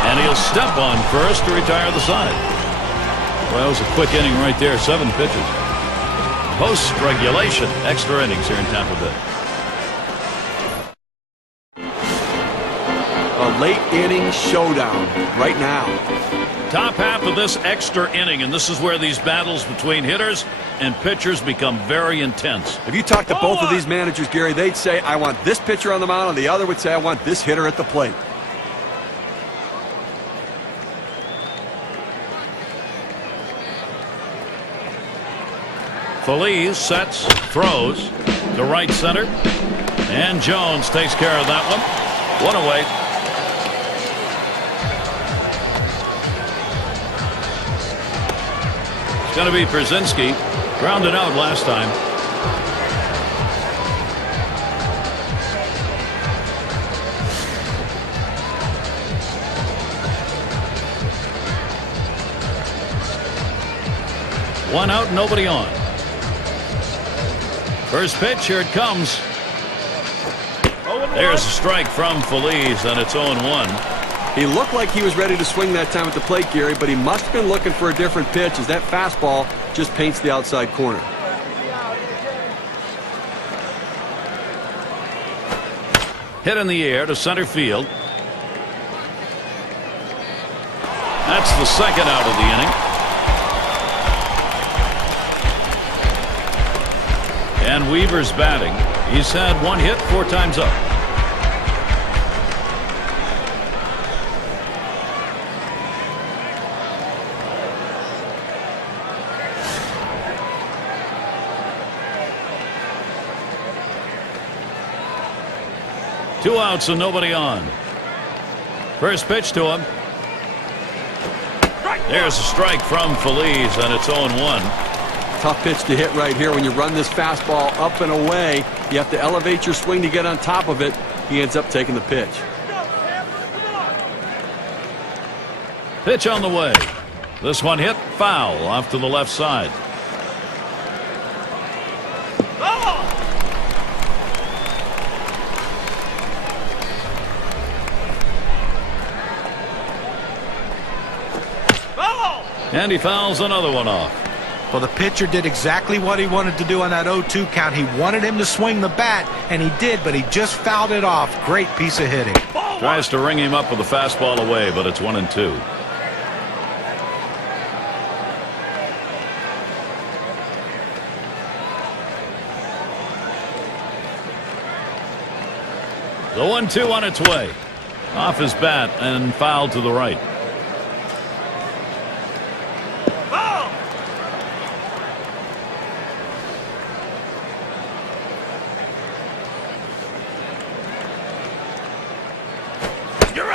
And he'll step on first to retire the side. Well, that was a quick inning right there. 7 pitches. Post-regulation. Extra innings here in Tampa Bay. A late inning showdown right now. Top half of this extra inning, and this is where these battles between hitters and pitchers become very intense. If you talk to both of these managers, Gary, they'd say, I want this pitcher on the mound, and the other would say, I want this hitter at the plate. Feliz sets, throws to right center, and Jones takes care of that one. One away. It's going to be Brzezinski. Grounded out last time. One out, nobody on. First pitch, here it comes. There's a strike from Feliz, and it's 0-1. He looked like he was ready to swing that time at the plate, Gary, but he must have been looking for a different pitch as that fastball just paints the outside corner. Hit in the air to center field. That's the second out of the inning. And Weaver's batting. He's had one hit 4 times up. Two outs and nobody on. First pitch to him. There's a strike from Feliz, and it's 0-1. Tough pitch to hit right here. When you run this fastball up and away, you have to elevate your swing to get on top of it. He ends up taking the pitch. Pitch on the way. This one hit foul off to the left side. And he fouls another one off. Well, the pitcher did exactly what he wanted to do on that 0-2 count. He wanted him to swing the bat, and he did, but he just fouled it off. Great piece of hitting. Tries to ring him up with a fastball away, but it's 1-2. The 1-2 on its way. Off his bat and fouled to the right.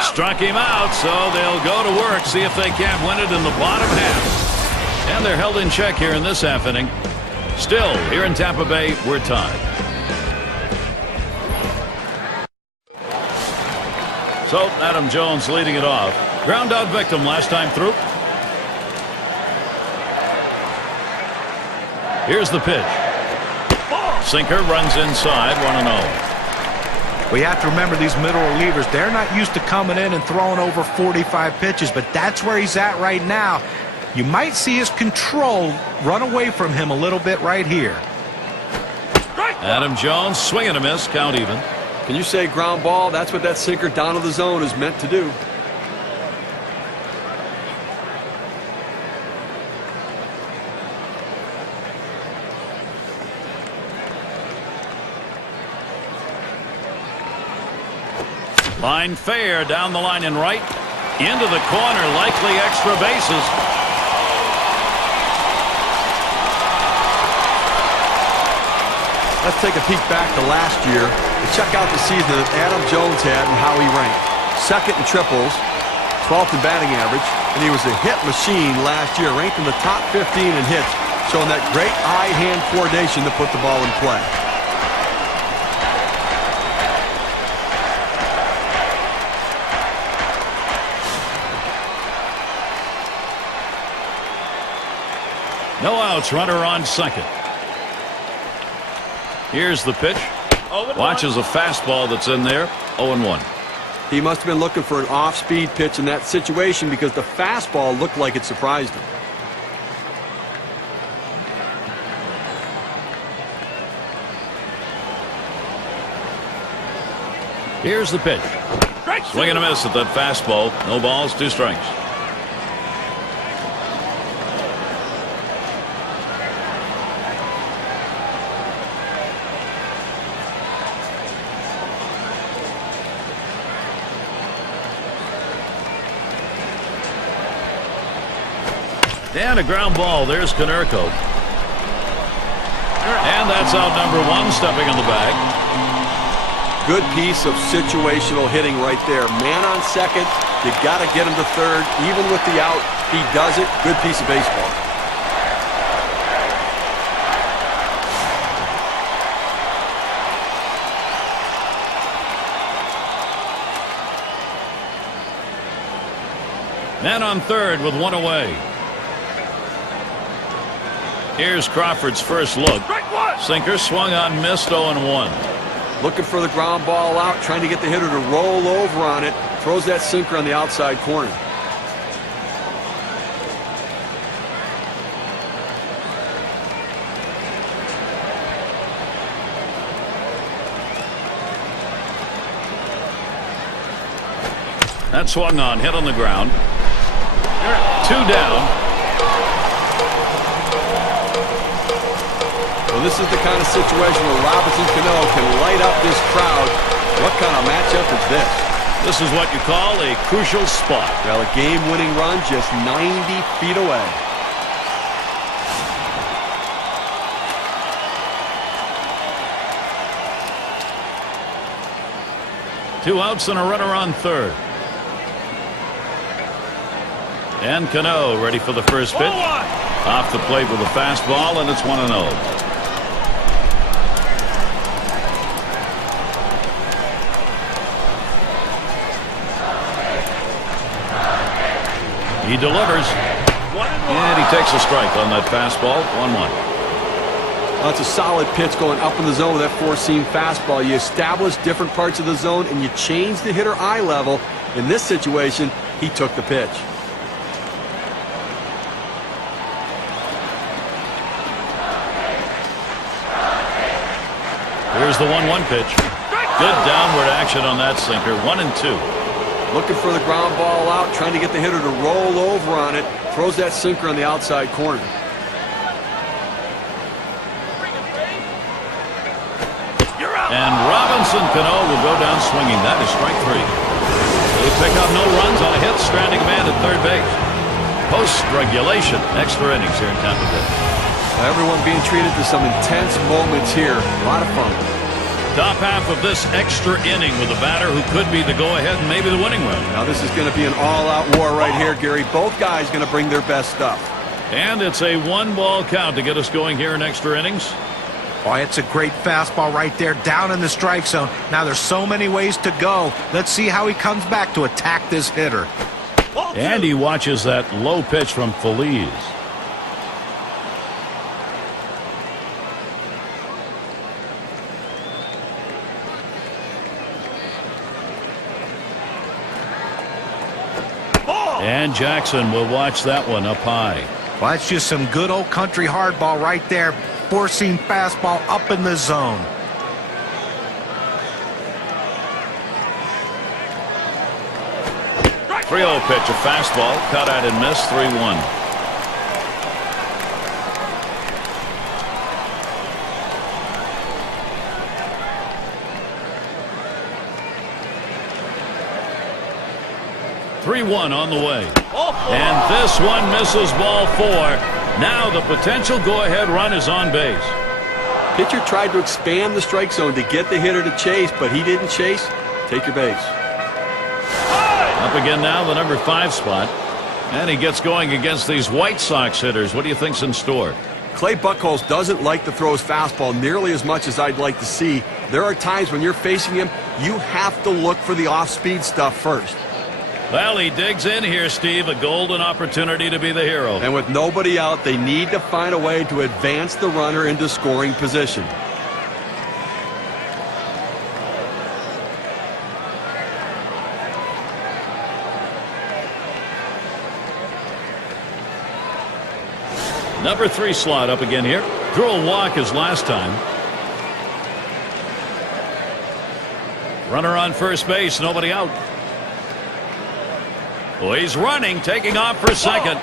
Struck him out, so they'll go to work, see if they can't win it in the bottom half. And they're held in check here in this half inning. Still, here in Tampa Bay, we're tied. So, Adam Jones leading it off. Ground out victim last time through. Here's the pitch. Sinker runs inside, 1-0. We have to remember these middle relievers, they're not used to coming in and throwing over 45 pitches, but that's where he's at right now. You might see his control run away from him a little bit right here. Adam Jones, swing and a miss, count even. Can you say ground ball? That's what that sinker down to the zone is meant to do. Line fair, down the line and right. Into the corner, likely extra bases. Let's take a peek back to last year and check out the season that Adam Jones had and how he ranked. Second in triples, 12th in batting average, and he was a hit machine last year, ranked in the top 15 in hits, showing that great eye-hand coordination to put the ball in play. No outs, runner on second. Here's the pitch. Watches a fastball that's in there. 0-1. He must have been looking for an off-speed pitch in that situation because the fastball looked like it surprised him. Here's the pitch. Swing and a miss at that fastball. No balls, 2 strikes. And a ground ball. There's Konerko. And that's out number 1, stepping in the bag. Good piece of situational hitting right there. Man on second. You got to get him to third. Even with the out, he does it. Good piece of baseball. Man on third with 1 away. Here's Crawford's first look. Sinker swung on, missed. 0-1. Looking for the ground ball out, trying to get the hitter to roll over on it. Throws that sinker on the outside corner. That swung on, hit on the ground. 2 down. Well, this is the kind of situation where Robinson Cano can light up this crowd. What kind of matchup is this? This is what you call a crucial spot. Well, a game-winning run just 90 feet away. Two outs and a runner on third. And Cano ready for the first pitch. Off the plate with a fastball, and it's 1-0. He delivers. And he takes a strike on that fastball. 1-1. That's a solid pitch going up in the zone with that four-seam fastball. You establish different parts of the zone and you change the hitter eye level. In this situation, he took the pitch. Here's the 1-1 pitch. Good downward action on that sinker. 1-2. Looking for the ground ball out, trying to get the hitter to roll over on it. Throws that sinker on the outside corner. And Robinson Cano will go down swinging. That is strike 3. They pick up no runs on a hit, stranding man at third base. Post-regulation, extra innings here in Tampa Bay. Everyone being treated to some intense moments here. A lot of fun. Top half of this extra inning with a batter who could be the go-ahead and maybe the winning run. Now this is going to be an all-out war right here, Gary. Both guys going to bring their best stuff. And it's a 1-ball count to get us going here in extra innings. Oh, it's a great fastball right there, down in the strike zone. Now there's so many ways to go. Let's see how he comes back to attack this hitter. And he watches that low pitch from Feliz. And Jackson will watch that one up high. Well, that's just some good old country hardball right there. Four-seam fastball up in the zone. .30 pitch, a fastball, cut out and missed. 3-1. 3-1 on the way. And this one misses ball 4. Now the potential go-ahead run is on base. Pitcher tried to expand the strike zone to get the hitter to chase, but he didn't chase. Take your base. Up again now, the number 5 spot. And he gets going against these White Sox hitters. What do you think's in store? Clay Buchholz doesn't like to throw his fastball nearly as much as I'd like to see. There are times when you're facing him, you have to look for the off-speed stuff first. Well, he digs in here, Steve. A golden opportunity to be the hero. And with nobody out, they need to find a way to advance the runner into scoring position. Number 3 slot up again here. Drew a walk as last time. Runner on first base, nobody out. Oh, he's running, taking off for second.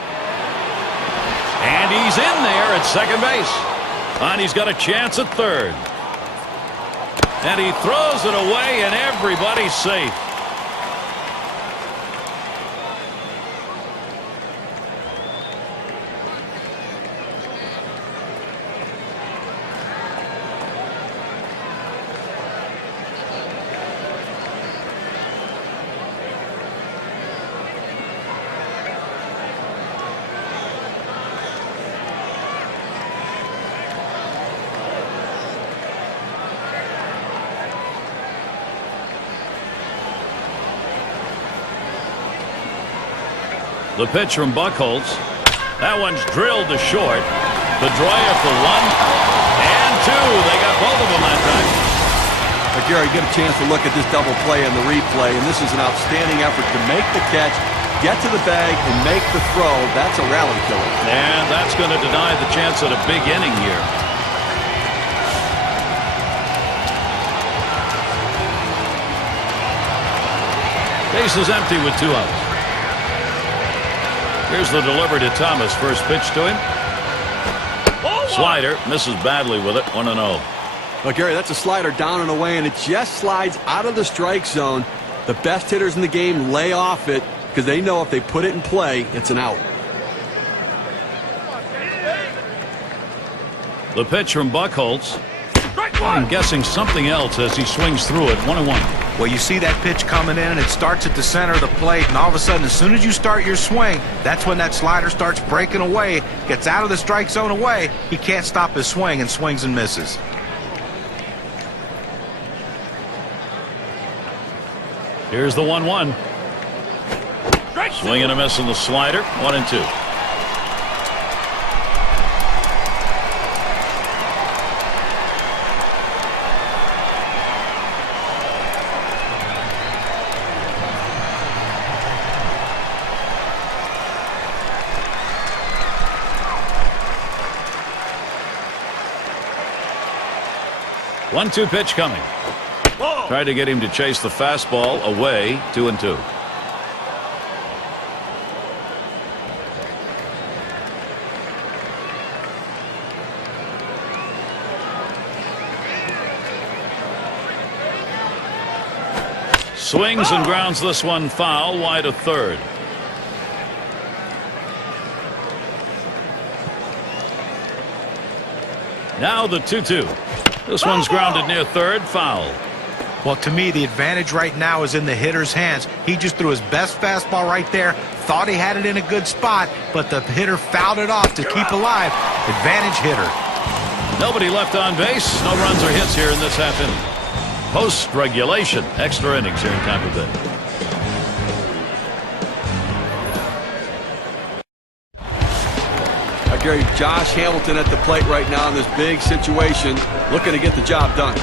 And he's in there at second base. And he's got a chance at third. And he throws it away, and everybody's safe. The pitch from Buchholz. That one's drilled to short. Pedroia for 1 and 2. They got both of them that time. But Gary, get a chance to look at this double play in the replay, and this is an outstanding effort to make the catch, get to the bag, and make the throw. That's a rally killer. And that's going to deny the chance at a big inning here. Base is empty with 2 outs. Here's the delivery to Thomas. First pitch to him. Slider misses badly with it. 1-0. Well, Gary, that's a slider down and away, and it just slides out of the strike zone. The best hitters in the game lay off it because they know if they put it in play, it's an out. The pitch from Buchholz. I'm guessing something else as he swings through it. 1-1. Well, you see that pitch coming in, and it starts at the center of the plate, and all of a sudden, as soon as you start your swing, that's when that slider starts breaking away, gets out of the strike zone away. He can't stop his swing and swings and misses. Here's the 1-1. Swing and a miss on the slider. 1-2. One-two pitch coming. Tried to get him to chase the fastball away. 2-2. Swings and grounds this one foul, wide of third. Now the 2-2. This one's grounded near third, foul. Well, to me, the advantage right now is in the hitter's hands. He just threw his best fastball right there, thought he had it in a good spot, but the hitter fouled it off to keep alive. Advantage hitter. Nobody left on base. No runs or hits here in this half inning. Post-regulation, extra innings here in Tampa Bay. Gary, Josh Hamilton at the plate right now in this big situation, looking to get the job done.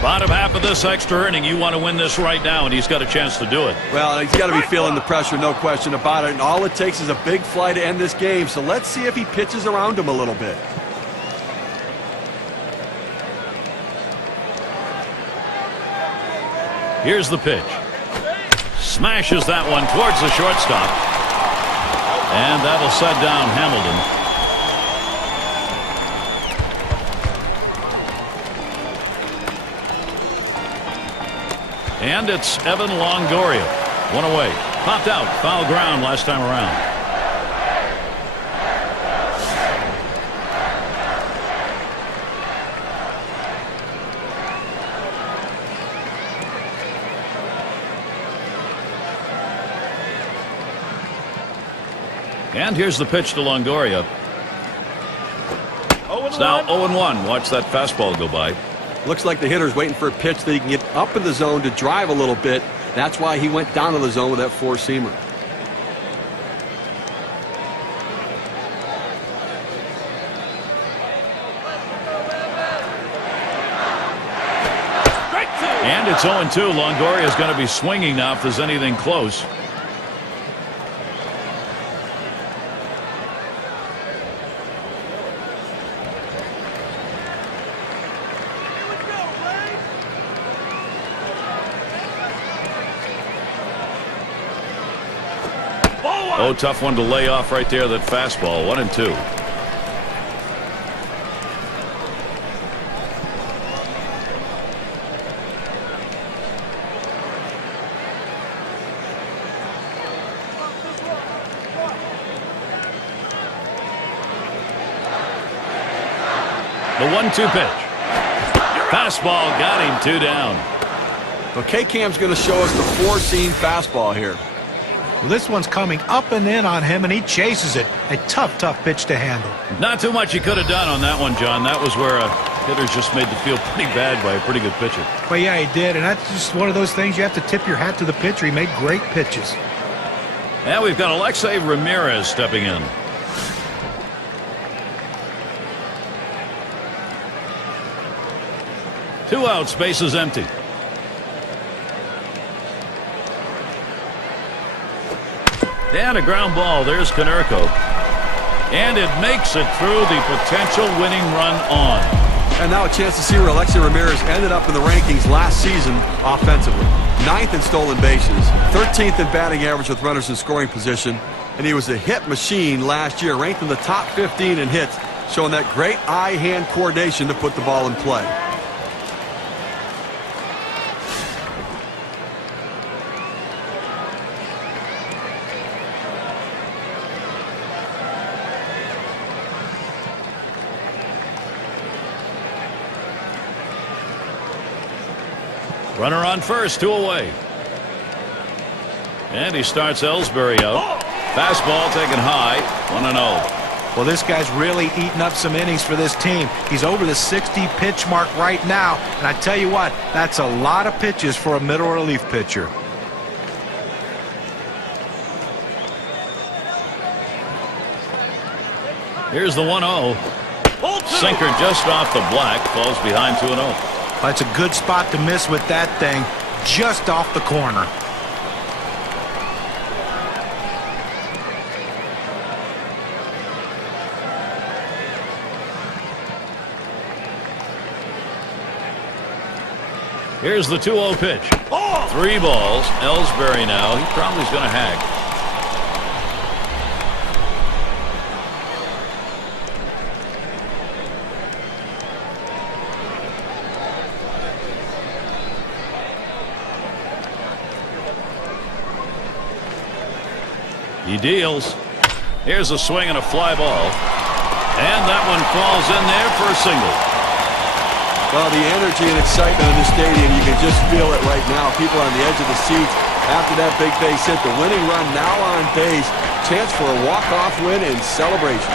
Bottom half of this extra inning, you want to win this right now, and he's got a chance to do it. Well, he's got to be feeling the pressure, no question about it. And all it takes is a big fly to end this game. So let's see if he pitches around him a little bit. Here's the pitch. Smashes that one towards the shortstop. And that'll set down Hamilton. And it's Evan Longoria. One away. Popped out. Foul ground last time around. And here's the pitch to Longoria. It's now 0-1. Watch that fastball go by. Looks like the hitter's waiting for a pitch that he can get up in the zone to drive a little bit. That's why he went down to the zone with that four-seamer. And it's 0-2. Longoria is going to be swinging now if there's anything close. Oh, tough one to lay off right there, that fastball. 1-2. The 1-2 pitch. Fastball got him. 2 down. Well, K-Cam's going to show us the four-seam fastball here. Well, this one's coming up and in on him, and he chases it. A tough pitch to handle. Not too much he could have done on that one, John. That was where a hitter's just made to feel pretty bad by a pretty good pitcher. Well, yeah, he did, and that's just one of those things you have to tip your hat to the pitcher. He made great pitches. And we've got Alexei Ramirez stepping in. Two outs, bases empty. And a ground ball. There's Konerko. And it makes it through the potential winning run on. And now a chance to see where Alexei Ramirez ended up in the rankings last season offensively. 9th in stolen bases, 13th in batting average with runners in scoring position, and he was a hit machine last year, ranked in the top 15 in hits, showing that great eye-hand coordination to put the ball in play. Runner on first, 2 away. And he starts Ellsbury out. Fastball taken high, 1-0. Well, this guy's really eating up some innings for this team. He's over the 60 pitch mark right now, and I tell you what, that's a lot of pitches for a middle relief pitcher. Here's the 1-0. Sinker just off the black, falls behind 2-0. That's a good spot to miss with that thing, just off the corner. Here's the 2-0 pitch. 3 balls. Ellsbury now. He probably is going to hag. He deals. Here's a swing and a fly ball. And that one falls in there for a single. Well, the energy and excitement in the stadium, you can just feel it right now. People on the edge of the seats after that big base hit. The winning run now on base. Chance for a walk-off win and celebration.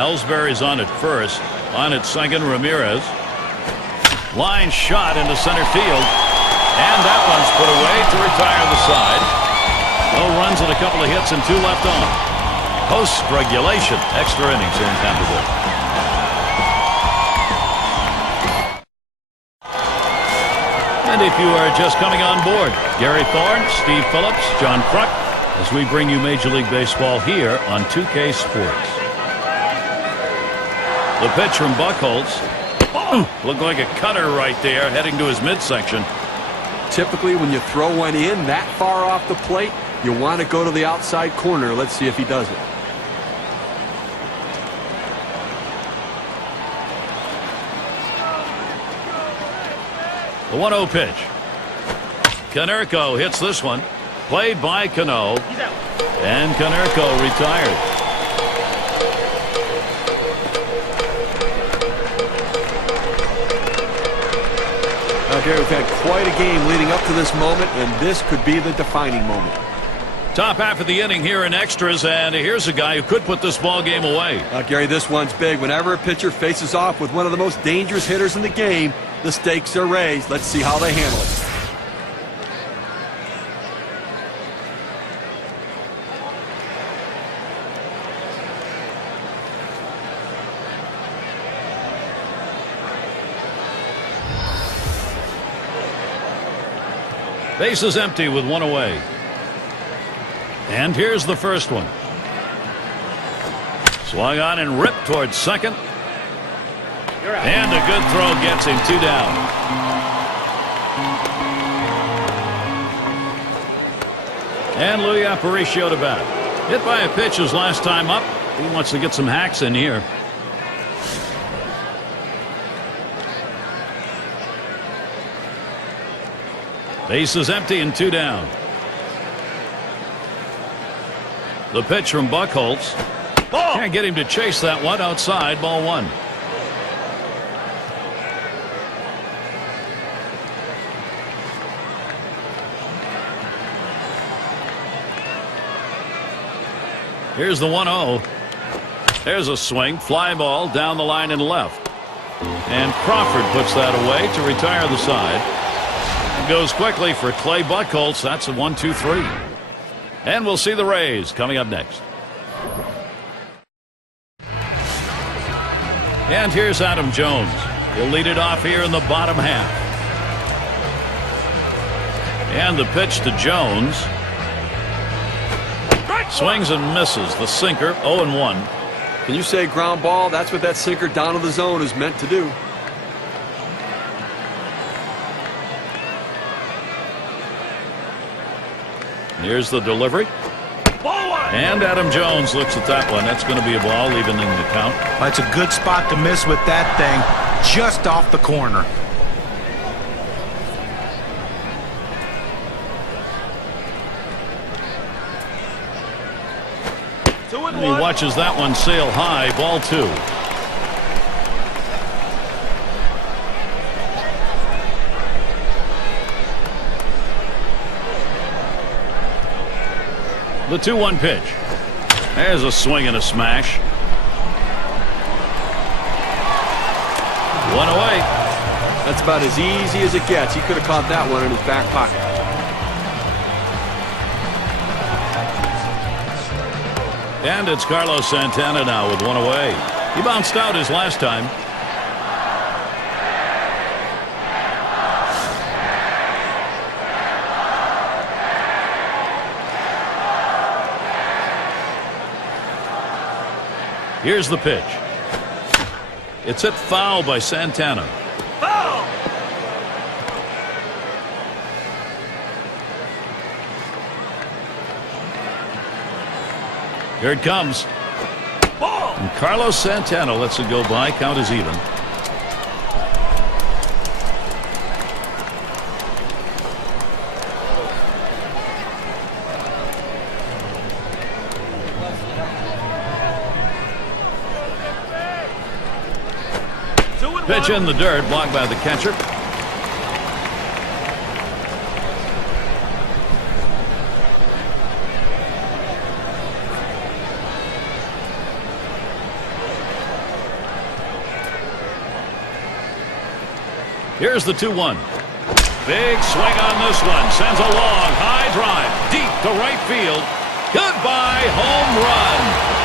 Ellsbury's on at first. On at second, Ramirez. Line shot into center field. And that one's put away to retire the side. No runs and a couple of hits and 2 left on. Post-regulation, extra innings here in Tampa Bay. And if you are just coming on board, Gary Thorne, Steve Phillips, John Kruk, as we bring you Major League Baseball here on 2K Sports. The pitch from Buchholz. Looked like a cutter right there, heading to his midsection. Typically, when you throw one in that far off the plate, you want to go to the outside corner. Let's see if he does it. The 1-0 pitch. Konerko hits this one. Played by Cano. And Konerko retired. Okay, we've had quite a game leading up to this moment, and this could be the defining moment. Top half of the inning here in extras, and here's a guy who could put this ball game away. Gary, this one's big. Whenever a pitcher faces off with one of the most dangerous hitters in the game, the stakes are raised. Let's see how they handle it. Base is empty with one away. And here's the first one. Swung on and ripped towards second. And a good throw gets him 2 down. And Louis Aparicio to bat. Hit by a pitch his last time up. He wants to get some hacks in here. Base is empty and 2 down. The pitch from Buchholz. Can't get him to chase that one outside. Ball 1. Here's the 1-0. There's a swing. Fly ball down the line and left. And Crawford puts that away to retire the side. Goes quickly for Clay Buchholz. That's a 1-2-3. And we'll see the Rays coming up next. And here's Adam Jones. He'll lead it off here in the bottom half. And the pitch to Jones. Swings and misses. The sinker, 0-1. Can you say ground ball? That's what that sinker down to the zone is meant to do. Here's the delivery. And Adam Jones looks at that one. That's going to be a ball, evening the count. That's a good spot to miss with that thing, just off the corner. And he watches that one sail high. Ball 2. The 2-1 pitch. There's a swing and a smash. 1 away. That's about as easy as it gets. He could have caught that one in his back pocket. And it's Carlos Santana now with 1 away. He bounced out his last time. Here's the pitch. It's hit foul by Santana. Foul! Here it comes. Ball! And Carlos Santana lets it go by. Count is even. Pitch in the dirt, blocked by the catcher. Here's the 2-1. Big swing on this one. Sends a long, high drive, deep to right field. Goodbye, home run.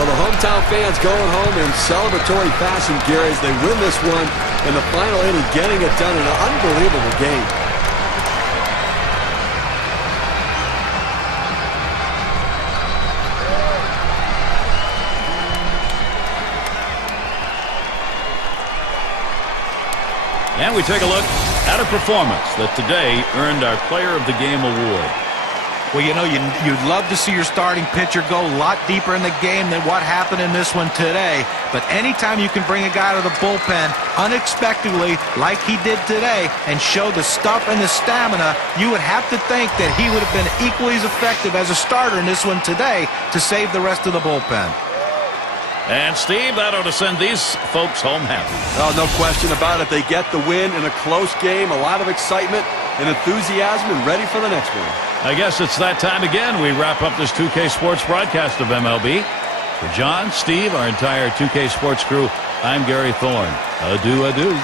Well, the hometown fans going home in celebratory fashion, Gary, as they win this one in the final inning, getting it done in an unbelievable game. And we take a look at a performance that today earned our Player of the Game award. Well, you know, you'd love to see your starting pitcher go a lot deeper in the game than what happened in this one today. But anytime you can bring a guy to the bullpen unexpectedly like he did today and show the stuff and the stamina, you would have to think that he would have been equally as effective as a starter in this one today to save the rest of the bullpen. And, Steve, that ought to send these folks home happy. Oh, no question about it. They get the win in a close game, a lot of excitement and enthusiasm, and ready for the next one. I guess it's that time again. We wrap up this 2K Sports broadcast of MLB. For John, Steve, our entire 2K Sports crew, I'm Gary Thorne. Adieu, adieu.